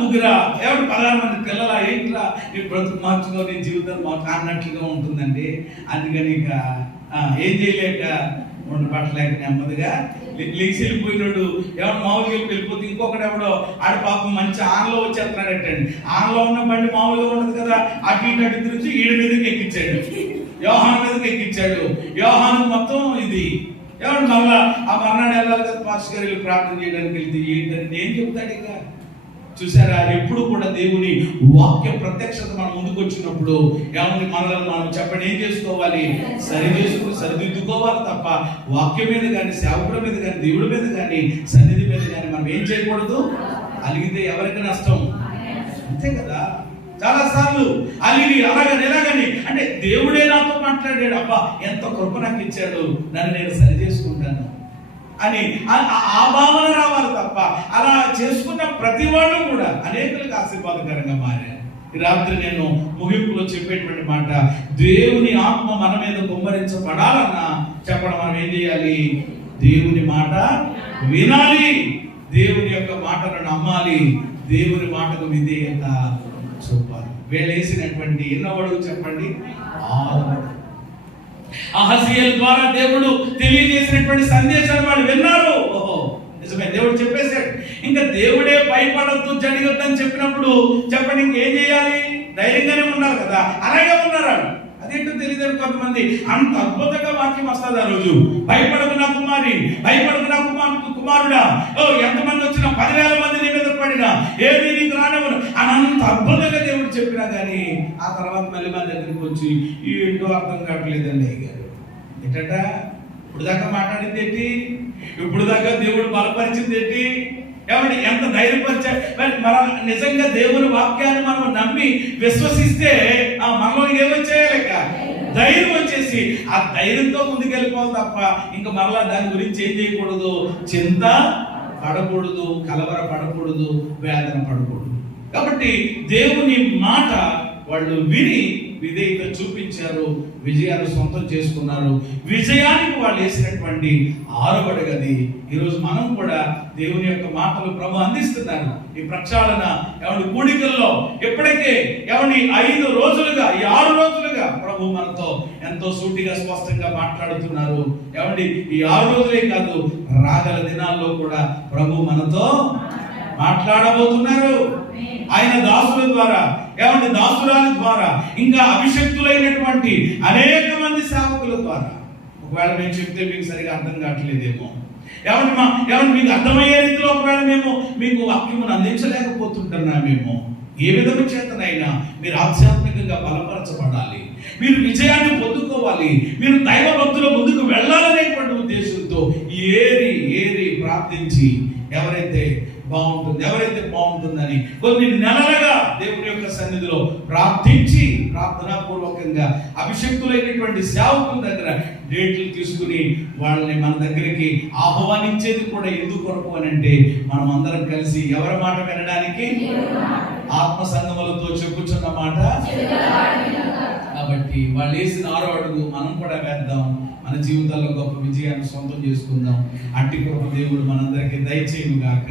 3 ఎవరు 16 మంది పిల్లలా ఏంట్రా, నీ బ్రతుకు మార్చుకో, నీ జీవితం మార్చు అన్నట్లుగా ఉంటుందండి. అందుకని ఇక ఏం చేయలేక పట్టలేక నెమ్మదిగా లేచి వెళ్ళిపోయినాడు. ఎవరు మామూలుగా వెళ్ళిపోతే ఇంకొకటి ఎవడో ఆడి పాపం మంచి ఆన్లో వచ్చేస్తున్నాడటండి. ఆన్లో ఉన్న బండి మామూలుగా ఉండదు కదా, అటు ఇటు తిరిగి ఈడ మీదకి ఎక్కించాడు, యోహాను మీదకి ఎక్కించాడు. యోహాను మొత్తం ఇది ఎవరు మళ్ళా ఆ మర్నాడు వెళ్ళాలి కదా పాస్టర్ గారు వెళ్ళి ప్రార్థన చేయడానికి వెళ్తే ఏంటంటే ఏం చెప్తాడు ఇక. చూసారా, ఎప్పుడు కూడా దేవుని వాక్య ప్రత్యక్షత మన ముందుకు వచ్చినప్పుడు ఏమని మనల్ని మనం చెప్పండి ఏం చేసుకోవాలి, సరిదిద్దుకోవాలి తప్ప వాక్యం మీద కానీ, సేవకుడి మీద కానీ, దేవుడి మీద కానీ, సన్నిధి మీద కానీ మనం ఏం చేయకూడదు. అలిగితే ఎవరికి నష్టం, అంతే కదా. చాలా సార్లు అలిగి అలాగని ఎలాగని అంటే దేవుడే నాతో మాట్లాడాడు, అబ్బా ఎంత కృప నాకు ఇచ్చాడు, నన్ను నేను సరి చేసుకుంటాను అని ఆ భావన రావాలి తప్ప అలా చేసుకున్న ప్రతి వాళ్ళు కూడా అనేకులకు ఆశీర్వాదకరంగా మారారు. ఈ రాత్రి నేను ముగింపులో చెప్పేటువంటి మాట, దేవుని ఆత్మ మన మీద కుమ్మరించబడాలన్నా చెప్పడం మనం ఏం చేయాలి, దేవుని మాట వినాలి, దేవుని యొక్క మాటను నమ్మాలి, దేవుని మాటకు విధేయత చూపాలి. వేలేసినటువంటి ఎన్నో అడుగు చెప్పండి, 6 అహజ్యేలు ద్వారా దేవుడు తెలియజేసినటువంటి సందేశాన్ని వాళ్ళు విన్నారు. ఓహో నిజమే, దేవుడు చెప్పేశాడు. ఇంకా దేవుడే భయపడద్దు జరగద్దని చెప్పినప్పుడు చెప్పండి ఇంకేం చేయాలి, ధైర్యంగానే ఉన్నారు కదా. అలాగే ఉన్నారు. అదేంటో తెలియదు కొంతమంది, అంత అద్భుతంగా వాక్యం వస్తుంది ఆ రోజు, భయపడకు నా కుమారి, భయపడకు నా కుమారుడా, ఎంతమంది వచ్చినా 10,000 మంది నీ మీద పడినా ఏది నీకు రానివ్వను అని అంత అద్భుతంగా దేవుడు చెప్పినా కానీ ఆ తర్వాత మళ్ళీ మన దగ్గరికి వచ్చి ఏంటో అర్థం కావట్లేదండి అయ్యారు. ఏంటట ఇప్పుడు దాకా మాట్లాడింది ఏంటి, ఇప్పుడు దాకా దేవుడు బలపరిచింది ఏంటి, ఏమంటే ఎంత ధైర్యపరిచారు. మన నిజంగా దేవుని వాక్యాన్ని మనం నమ్మి విశ్వసిస్తే మనలో ఏమొచ్చేయాలిక ధైర్యం వచ్చేసి ఆ ధైర్యంతో ముందుకెళ్ళిపోవాలి తప్ప ఇంకా మరలా దాని గురించి ఏం చేయకూడదు, చింత పడకూడదు, కలవర పడకూడదు, వేదన పడకూడదు. కాబట్టి దేవుని మాట వాళ్ళు విని విధేయత చూపించారు, విజయాన్ని సొంతం చేసుకున్నారు. విజయానికి వాళ్ళు వేసినటువంటి 6వ అడుగు. ఈరోజు మనం కూడా దేవుని యొక్క మాటలు ప్రభు అందిస్తున్నారు. ఈ ప్రక్షాళన కూడికల్లో ఎప్పటికే 5 రోజులుగా, ఈ 6 రోజులుగా ప్రభు మనతో ఎంతో సూటిగా స్పష్టంగా మాట్లాడుతున్నారు. ఈ 6 రోజులే కాదు, రాగల దినాల్లో కూడా ప్రభు మనతో మాట్లాడబోతున్నారు. ఆయన దాసుల ద్వారా, దాసురాల ద్వారా, ఇంకా అభిషక్తులైనటువంటి అనేక మంది సేవకుల ద్వారా. ఒకవేళ మేము చెప్తే మీకు సరిగా అర్థం కావట్లేదేమో, మీకు అర్థమయ్యే రీతిలో ఒకవేళ మేము మీకు వాక్యమును అందించలేకపోతుంటున్నామేమో. ఏ విధము చేతనైనా మీరు ఆధ్యాత్మికంగా బలపరచబడాలి, మీరు విజయాన్ని పొందుకోవాలి, మీరు దైవ భక్తుల ముందుకు వెళ్ళాలనేటువంటి ఉద్దేశంతో ఏరి ప్రార్థించి ఎవరైతే బాగుంటుందని కొన్ని నెలలుగా దేవుని యొక్క సన్నిధిలో ప్రార్థించి ప్రార్థనాపూర్వకంగా అభిషక్తులైనటువంటి సేవకుల దగ్గర డేట్లు తీసుకుని వాళ్ళని మన దగ్గరికి ఆహ్వానించేది కూడా ఎందుకు కొరకు అని అంటే, మనం అందరం కలిసి ఎవరి మాట వినడానికి, ఆత్మ సంగములతో చెప్పుచున్న మాట. కాబట్టి వాళ్ళు వేసిన 6వ అడుగు మనం కూడా వేద్దాం. మన జీవితాల్లో గొప్ప విజయాన్ని సొంతం చేసుకుందాం. అట్టి కృప దేవుడు మనందరికీ దయచేయును గాక.